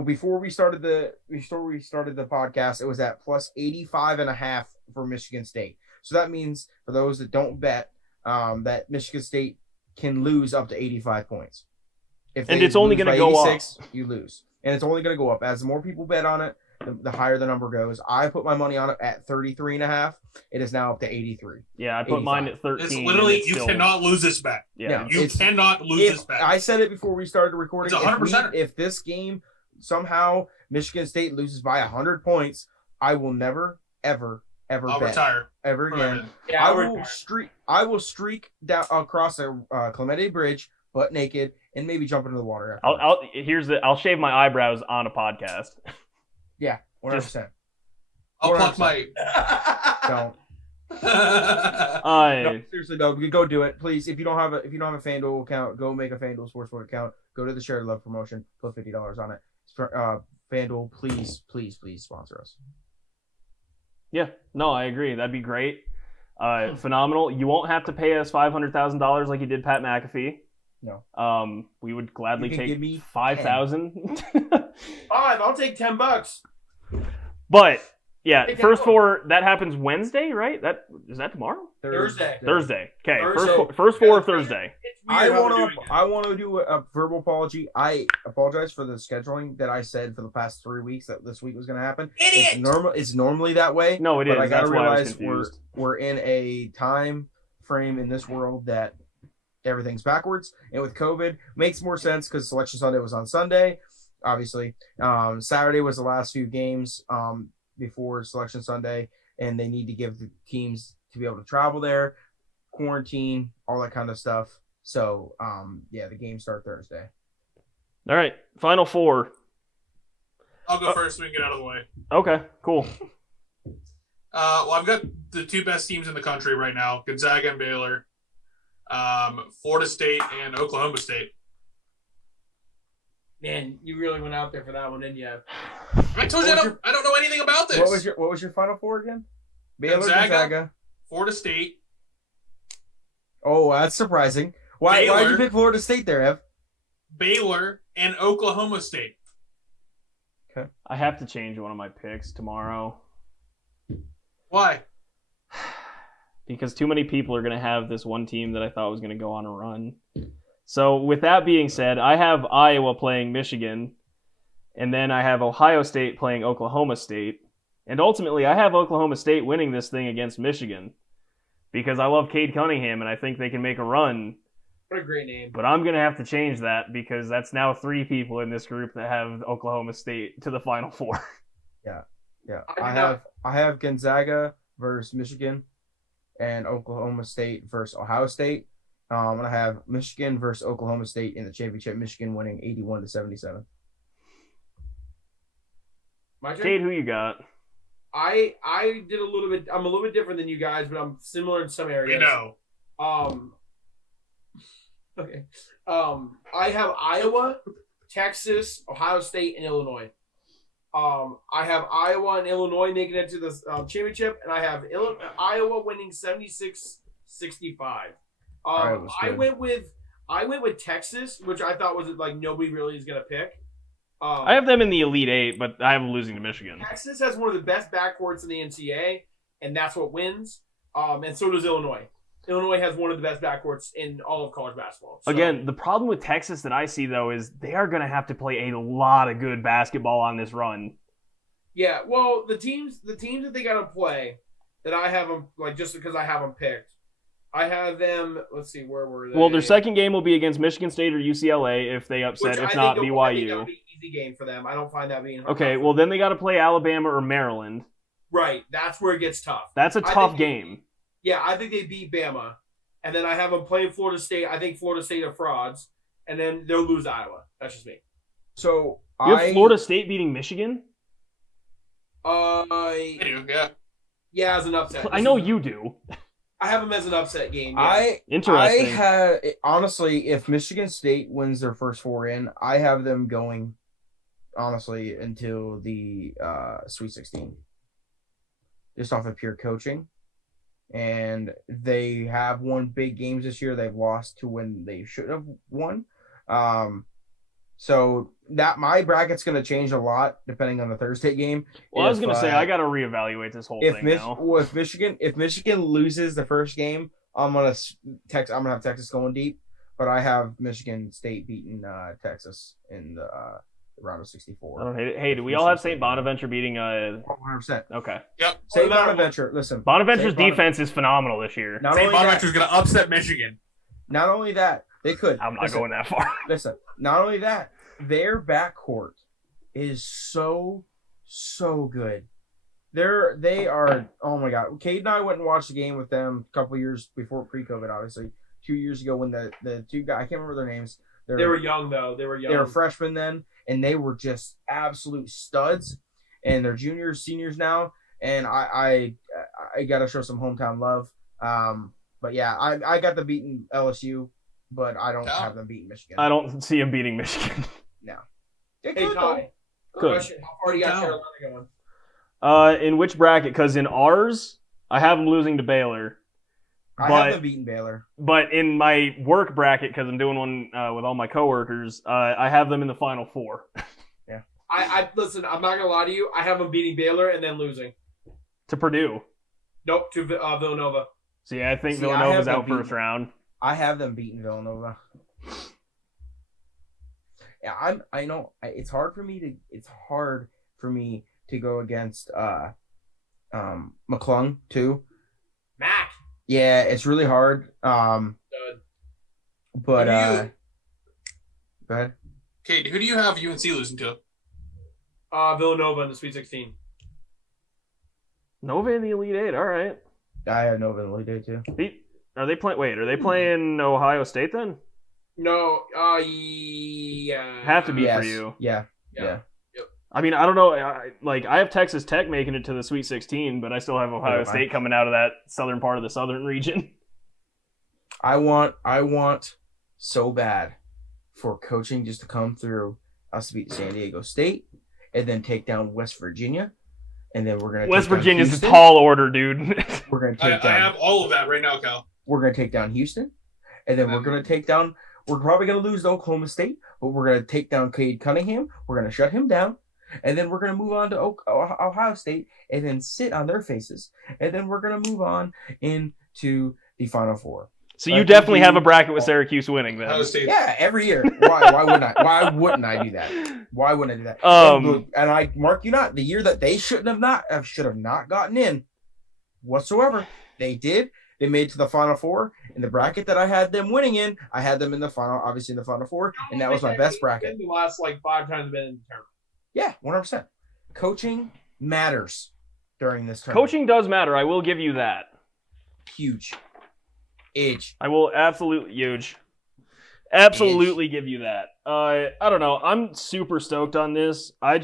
Before we started the podcast, it was at plus 85.5 for Michigan State. So that means for those that don't bet, that Michigan State can lose up to 85 points. If And they it's only lose gonna by go up. 86, you lose, and it's only going to go up as the more people bet on it. The higher the number goes. I put my money on it at 33.5. It is now up to 83. Yeah, I put mine at 13. It's and literally it's you still- cannot lose this bet. Yeah. You cannot lose this bet. I said it before we started recording. It's 100%. If this game somehow Michigan State loses by 100 points, I will never, ever I'll bet retire. ever from again. everything. Yeah, I will streak down across a Clemente Bridge, butt naked, and maybe jump into the water. I'll shave my eyebrows on a podcast. Yeah, 100%. I'll pluck my. Don't. I No, seriously, no. Go do it, please. If you don't have a FanDuel account, go make a FanDuel Sportsbook account. Go to the Share Love promotion. Put $50 on it. FanDuel, please sponsor us. Yeah, no, I agree. That'd be great. Phenomenal. You won't have to pay us $500,000 like you did Pat McAfee. No. We would gladly You can take give me 5,000. 5. I'll take $10. But yeah, Hey, first Daniel. four that happens Wednesday, right? That is that tomorrow? Thursday. Thursday. Okay, Thursday. first four Thursday. It's I weird how we're doing it. want to do a verbal apology. I apologize for the scheduling that I said for the past 3 weeks that this week was going to happen. Idiot! It's normally that way. No, it is. But I gotta That's why I was realize confused. we're in a time frame in this world that everything's backwards, and with COVID, makes more sense because Selection Sunday was on Sunday, obviously. Saturday was the last few games before Selection Sunday, and they need to give the teams to be able to travel there, quarantine, all that kind of stuff. So, the games start Thursday. All right, final four. I'll go first so we can get out of the way. Okay, cool. Well, I've got the two best teams in the country right now: Gonzaga and Baylor, Florida State and Oklahoma State. Man, you really went out there for that one, didn't you? I told you I don't know anything about this. What was your final four again? Baylor, Gonzaga. Florida State. Oh, that's surprising. Why'd you Baylor. pick Florida State there, Ev? Baylor and Oklahoma State. I have to change one of my picks tomorrow Why? because too many people are going to have this one team that I thought was going to go on a run. So with that being said, I have Iowa playing Michigan, and then I have Ohio State playing Oklahoma State, and ultimately I have Oklahoma State winning this thing against Michigan because I love Cade Cunningham and I think they can make a run. What a great name. But I'm going to have to change that because that's now 3 people in this group that have Oklahoma State to the Final Four. Yeah. I I have Gonzaga versus Michigan and Oklahoma State versus Ohio State. And I have Michigan versus Oklahoma State in the championship. Michigan winning 81-77. My turn? Cade, who you got? I did a little bit. I'm a little bit different than you guys, but I'm similar in some areas. You know. Okay. I have Iowa, Texas, Ohio State, and Illinois. I have Iowa and Illinois making it to the championship, and I have Iowa winning 76-65. Iowa's I good. went with Texas, which I thought was like nobody really is gonna pick. I have them in the Elite Eight, but I have them losing to Michigan. Texas has one of the best backcourts in the NCAA, and that's what wins. And so does Illinois. Illinois has one of the best backcourts in all of college basketball. So, Again, the problem with Texas that I see, though, is they are going to have to play a lot of good basketball on this run. yeah. Well, the teams that they got to play that I have them like just because I have them picked. I have them. Let's see, where were they? Well, their second game will be against Michigan State or UCLA if they upset, Which I if think not I think BYU. that'll be an easy game for them. I don't find that being Okay, well, then they got to play Alabama or Maryland. right. That's where it gets tough. That's a I tough think- game. Yeah, I think they beat Bama. And then I have them playing Florida State. I think Florida State are frauds. And then they'll lose Iowa. That's just me. So You have Florida State beating Michigan? I do, yeah. Yeah, as an upset. I know you do. I have them as an upset game. Yeah. Interesting. Honestly, if Michigan State wins their first 4 in, I have them going honestly until the Sweet 16. Just off of pure coaching. And they have won big games this year. They've lost to when they should have won. So that my bracket's going to change a lot depending on the Thursday game. Well, I was going to say I got to reevaluate this whole thing now. If Michigan loses the first game, I'm gonna have Texas going deep. But I have Michigan State beating Texas in the round of 64. I don't hate it. Hey, do we all have St. Bonaventure beating? 100%. Okay. Yep. St. Bonaventure. Listen, Bonaventure's defense is phenomenal this year. St. Bonaventure's going to upset Michigan. Not only that, they could. I'm not going that far. Listen, not only that, their backcourt is so good. They are. Oh my God, Cade and I went and watched the game with them a couple years before pre-COVID, obviously 2 years ago when the two guys, I can't remember their names. They were young though. They were young. They were freshmen then, and they were just absolute studs. And they're juniors, seniors now. And I got to show some hometown love. But yeah, I got them beating LSU, but I don't have them beating Michigan. I don't see them beating Michigan. No. Hey, Ty. Good. Question: how far do you got Carolina going? In which bracket? Because in ours, I have them losing to Baylor. I have them beating Baylor. But in my work bracket, because I'm doing one with all my coworkers, I have them in the Final Four. Yeah. I listen. I'm not gonna lie to you. I have them beating Baylor and then losing To Purdue. Nope, to Villanova. See, I think Villanova's out first round. I have them beating Villanova. Yeah, I know it's hard for me to go against McClung too. Mac. Yeah, it's really hard. But go ahead. Kate, who do you have UNC losing to? Villanova in the Sweet 16. Nova in the Elite Eight. All right. I have Nova in the Elite Eight too. Are they playing? Wait, are they playing Ohio State then? No. Yeah. Have to be for you. Yeah. Yep. I mean, I don't know. I have Texas Tech making it to the Sweet 16, but I still have Ohio State coming out of that southern part of the southern region. I want so bad for coaching just to come through us to beat San Diego State and then take down West Virginia. And then we're going to West Virginia's a tall order, dude. We're going to take down. I have all of that right now, Cal. We're going to take down Houston. And then we're going to take down. We're probably going to lose to Oklahoma State, but we're going to take down Cade Cunningham. We're going to shut him down. And then we're going to move on to Ohio State and then sit on their faces. And then we're going to move on into the Final Four. So you definitely have a bracket with Syracuse winning then. Ohio State. Yeah, every year. Why wouldn't I? Why wouldn't I do that? Why wouldn't I do that? And I mark you not, the year that they should have not gotten in whatsoever, they did. They made it to the Final Four. In the bracket that I had them winning in, I had them in the final, obviously in the Final Four, and that was my best bracket. The last 5 times been in the tournament. Yeah, 100%. Coaching matters during this tournament. Coaching does matter. I will give you that. Huge. Age. I will absolutely give you that. I don't know. I'm super stoked on this. I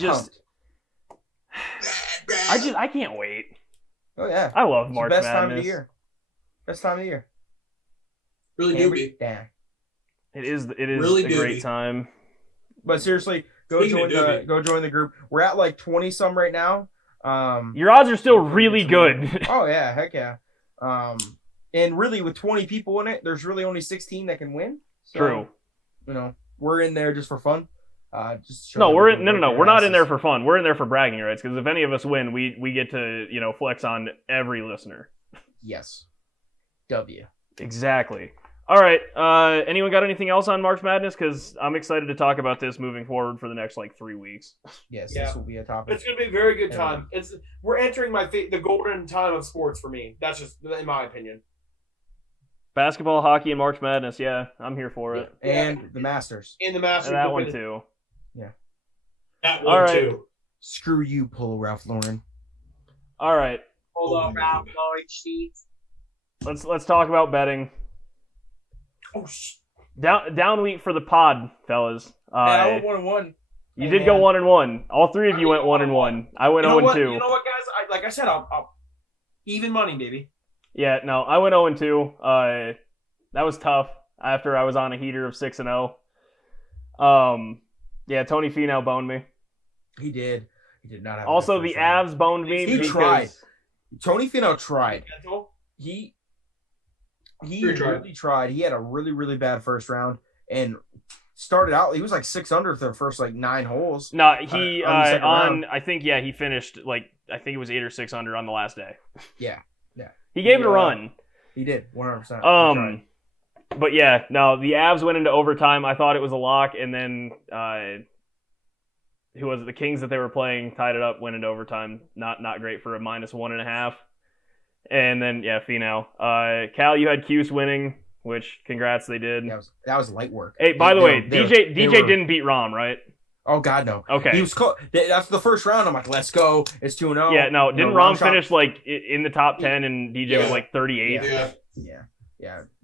can't wait. Oh yeah. I love March Madness. Best time of the year. Best time of the year. Really do be. Damn. It is really a great time. But seriously, go join the group. We're at like 20 some right now. Your odds are still really good. Oh yeah, heck yeah. And really with 20 people in it, there's really only 16 that can win. So, True. You know, we're in there just for fun. We're not in there for fun. We're in there for bragging rights because if any of us win, we get to, flex on every listener. Yes. W. Exactly. All right. Anyone got anything else on March Madness? Because I'm excited to talk about this moving forward for the next 3 weeks. Yes, This will be a topic. It's going to be a very good time. We're entering the golden time of sports for me. That's just in my opinion. Basketball, hockey, and March Madness. Yeah, I'm here for it. And the Masters. And the Masters. And that one too. Yeah. That one too. Screw you, Polo Ralph Lauren. All right. Polo Ralph Lauren sheets. let's talk about betting. Oh, Down week for the pod, fellas. I went 1-1. You did go 1-1. All three of you went 1-1. I went 0-2. You know what, guys? Like I said, I'll even money, baby. Yeah, no, I went 0-2. That was tough after I was on a heater of 6-0. Yeah, Tony Finau boned me. He did. He did not have. Also, the Avs boned me. He tried. Tony Finau tried. He really tried. He had a really, really bad first round and started out. He was like 6 under for the first like 9 holes. No, he round. I think he finished like I think it was 8 or 6 under on the last day. Yeah. He gave it a run. He did 100%. But yeah, no, the Avs went into overtime. I thought it was a lock, and then who was it? The Kings that they were playing tied it up, went into overtime. Not great for a -1.5. And then yeah, Finau. Cal, you had Cuse winning, which congrats, they did. That was light work. Hey, by the way, DJ didn't beat Rom, right? Oh God, no. Okay. He was close. After the first round, I'm like, let's go. It's 2-0. Yeah, no, didn't Rom finish like in the top 10 and DJ was like 38? Yeah.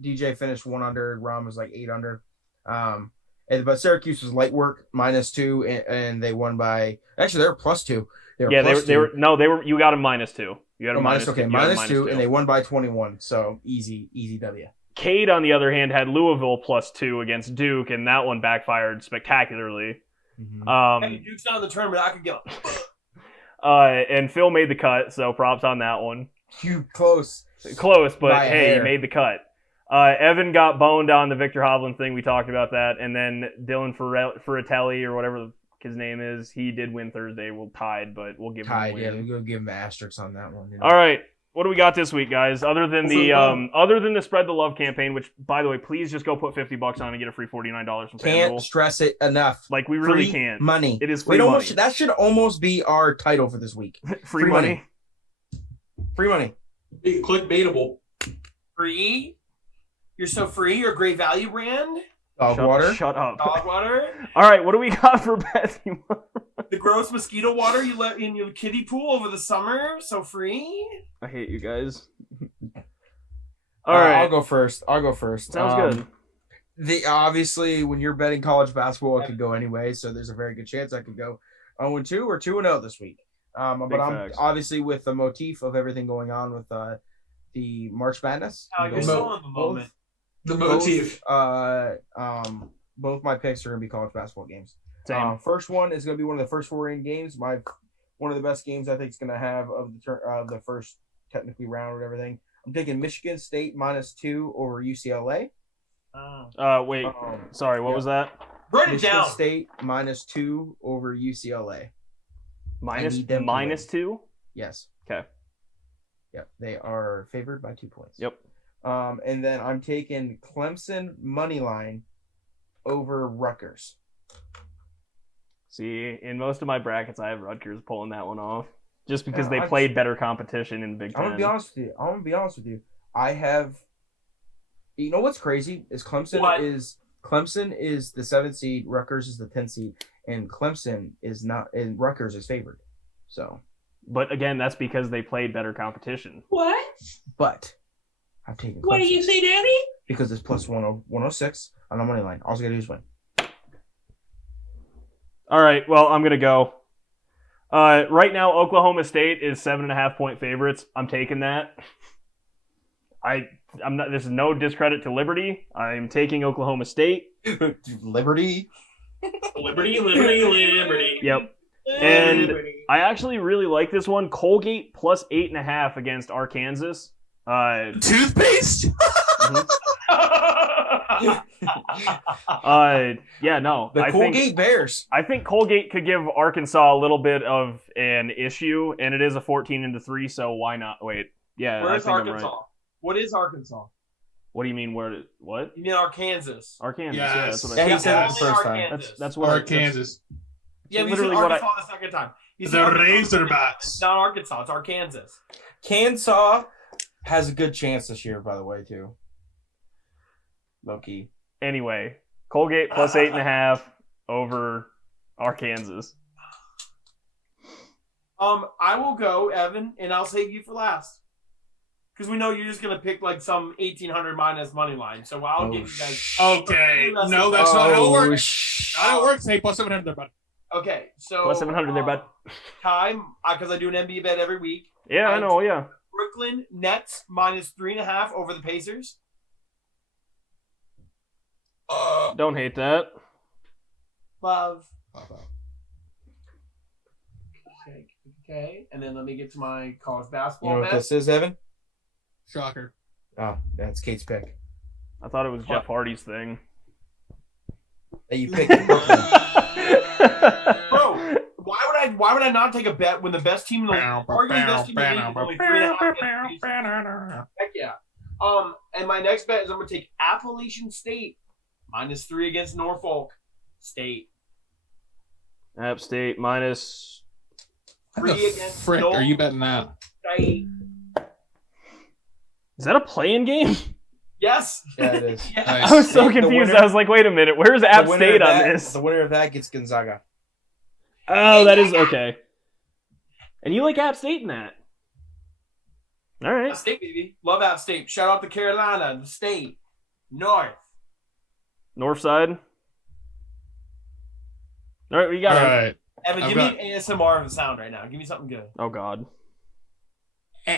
DJ finished 1 under. Rom was like 8 under. But Syracuse was light work, -2, and they won by. Actually, they were +2. They were. You got a -2. You got a -2. Okay, -2, and they won by 21. So easy W. Cade, on the other hand, had Louisville +2 against Duke, and that one backfired spectacularly. Mm-hmm. Hey, Duke's not in the tournament. I could go. And Phil made the cut, so props on that one. Close, but hey, he made the cut. Evan got boned on the Victor Hovland thing. We talked about that, and then Dylan Ferratelli or whatever his name is, he did win Thursday. We'll tied, but we'll give him a win. Yeah, we'll give him an asterisk on that one. All right. What do we got this week, guys? Other than the Spread the Love campaign, which, by the way, please just go put $50 on and get a free $49 from FanDuel. Can't stress it enough. Like, we really can't. Money. It is free money. That should almost be our title for this week. Free money. Free money. Clickbaitable. Free? You're so free? You're a great value brand? Water. Shut up. Dog water? All right, what do we got for bets? The gross mosquito water you let in your kiddie pool over the summer? So free? I hate you guys. All right. I'll go first. Sounds good. Obviously, when you're betting college basketball, it could go anyway, so there's a very good chance I could go 0-2 or 2-0 this week. But I'm obviously with the motif of everything going on with the March Madness. You're still in the moment. The motif. Both my picks are going to be college basketball games. Same. First one is going to be one of the first 4 rain games. One of the best games I think is going to have of the first technically round and everything. I'm taking Michigan State -2 over UCLA. Wait. Sorry, what was that? Write it Michigan down. State -2 over UCLA. -2? Yes. Okay. Yep. They are favored by 2 points. Yep. And then I'm taking Clemson money line over Rutgers. See, in most of my brackets, I have Rutgers pulling that one off, just because they played better competition in Big Ten. I'm gonna be honest with you. I have. You know what's crazy is Clemson is the 7th seed, Rutgers is the 10th seed, and Clemson is not, and Rutgers is favored. So. But again, that's because they played better competition. What? But I'm taking Clemson. What do you say, Daddy? Because it's plus 106 on the money line. All you gotta do is win. All right, well, I'm going to go. Right now, Oklahoma State is 7.5-point favorites. I'm taking that. I'm not. This is no discredit to Liberty. I'm taking Oklahoma State. Liberty. Liberty. Yep. And I actually really like this one. Colgate plus 8.5 against Arkansas. Toothpaste? Yeah, no. The Colgate Bears. I think Colgate could give Arkansas a little bit of an issue, and it is a 14-3, so why not? Wait. Yeah, Where's I think Arkansas? I'm right. What is Arkansas? What do you mean? What? You mean Arkansas? Arkansas. Yes. Yeah, that's what I Yeah, said. he said it the first time. Arkansas. That's what Arkansas. Yeah, we said literally what Arkansas the second time. You The said Arkansas. Razorbacks. It's not Arkansas. It's Arkansas. Kansas has a good chance this year, by the way, too. Low key. Anyway, Colgate plus 8.5 over Arkansas. I will go, Evan, and I'll save you for last. Because we know you're just gonna pick like some 1800 minus money line. So I'll give you guys. Okay. No, that's not how it works. Not how it Oh, works. Hey, plus 700 there, bud. Okay, so Plus 700 there, bud. Time because I do an NBA bet every week. Yeah, I know. Yeah. Brooklyn Nets minus 3.5 over the Pacers. Don't hate that. Love. Okay, and then let me get to my college you basketball know what bet. this is, Evan? Shocker. Oh, that's Kate's pick. I thought it was Jeff Hardy's thing. That you picked Brooklyn. Bro, why would I not take a bet when the best team in the arguably best team in the league is only 3.5? Heck yeah. And my next bet is I'm gonna take Appalachian State minus 3 against Norfolk State. App State minus. 3 What the against frick are you betting that? State. Is that a playing game? Yes. Yeah, it is. Yes. Nice. I was so The confused. winner- I was like, wait a minute. Where's App The winner State of on that- this? The winner of that gets Gonzaga. Oh, that is okay. And you like App State in that? All right. App State, baby. Love App State. Shout out to Carolina, the state. North. North side. All right, what you got? All Evan? right. Evan, I've give got- me an ASMR of the sound right now. Give me something good. Oh God, Eh.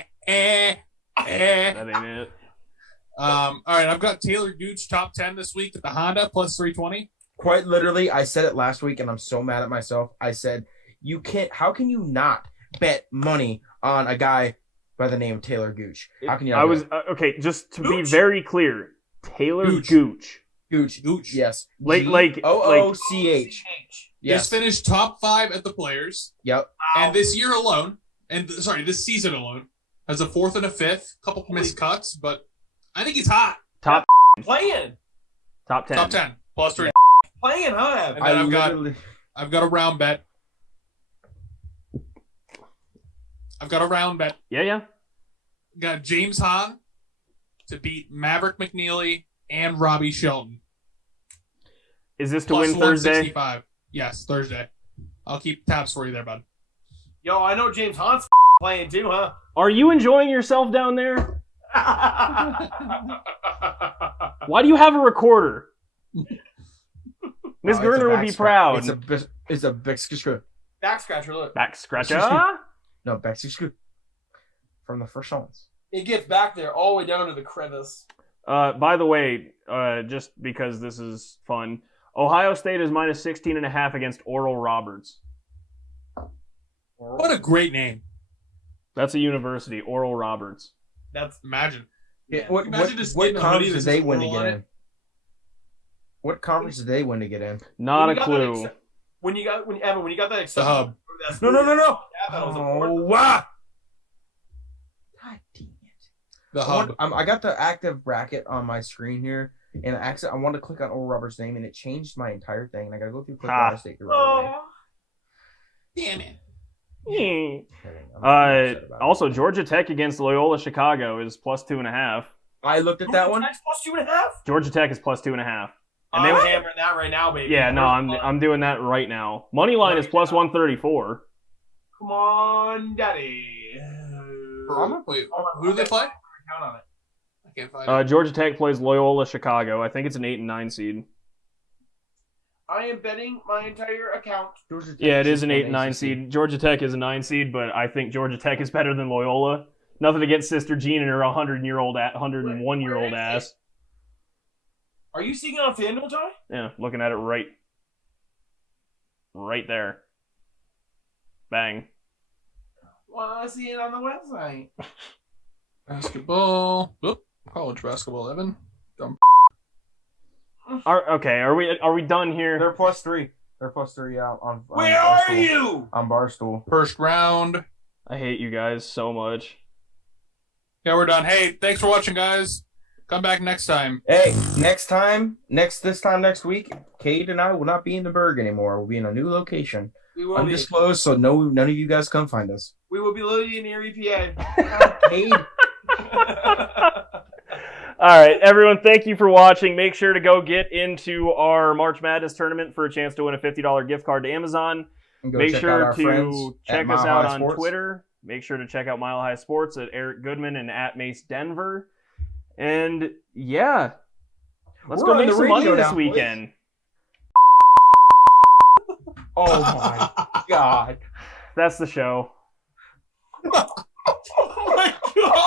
that ain't it. All right, I've got Taylor Gooch top 10 this week at the Honda plus 320. Quite literally, I said it last week, and I'm so mad at myself. I said, "You can't. How can you not bet money on a guy by the name of Taylor Gooch? How can you?" Not I do was it? okay. Just to be Gooch? very clear, Taylor Gooch. Gooch. Gooch. Yes. Like Gooch. Yes. Just finished top 5 at the Players, Yep. and this year alone, this season alone, has a 4th and a 5th, couple missed cuts, but I think he's hot. top Playing. 10. Top 10 plus 3. Playing, huh, Evan? And then literally. I've got a round bet. Yeah. Got James Hahn to beat Maverick McNeely and Robbie Shelton. Is this to Plus win Thursday? 165. Yes, Thursday. I'll keep tabs for you there, bud. Yo, I know James Hunt's playing too, huh? Are you enjoying yourself down there? Why do you have a recorder? Miss Oh, Gerner would be proud. It's a back screw. Back scratcher, look. Back scratcher. No, back screw. From the first ones. It gets back there all the way down to the crevice. By the way, just because this is fun, Ohio State is minus 16.5 against Oral Roberts. What a great name. That's a university, Oral Roberts. That's Imagine. Yeah, what Imagine just what getting a hoodie conference did that's they just win to Oral get on in? it. What conference did they win to get in? Not When a you got clue. that when you got that The hub. No. Yeah, that was Oh, important. wow. God damn it. The hub. I got the active bracket on my screen here, and I wanted to click on Oral Roberts' name, and it changed my entire thing, and I got to go through click Ohio State the right way. Oh. Damn it. I'm upset about it. Also, Georgia Tech against Loyola Chicago is plus 2.5. I looked at that one. Next plus 2.5. Georgia Tech is plus 2.5. And And I'm they, hammering that right now, baby. yeah, no, I'm doing that right now. Money line is plus 134. Come on, daddy. Wait, who do they play? Count on it. I can't find it. Georgia Tech plays Loyola Chicago. I think it's an 8 and 9 seed. I am betting my entire account. Georgia Tech Yeah, it is just an won 8 and 9 ACC. seed. Georgia Tech is a 9 seed, but I think Georgia Tech is better than Loyola. Nothing against Sister Jean and her 101-year-old ass. Are you seeing it on FanDuel, Ty? Yeah, looking at it right there. Bang. Well, I see it on the website. Basketball. Oop. College basketball, Evan. Are we done here? They're plus 3. They're plus 3 out on Where are Barstool. you? On Barstool. First round. I hate you guys so much. Yeah, we're done. Hey, thanks for watching, guys. Come back next time. Hey, this time next week, Cade and I will not be in the Berg anymore. We'll be in a new location. We will be. Undisclosed, so none of you guys come find us. We will be living near EPA. Cade. All right, everyone, thank you for watching. Make sure to go get into our March Madness tournament for a chance to win a $50 gift card to Amazon. And go Make check out sure our friends to at check Mile us out High on Sports. Twitter Make sure to check out Mile High Sports at Eric Goodman and at Mace Denver. And yeah, let's We're go on make the some money radio this now, boys. weekend. Oh my God. That's the show. Oh my god.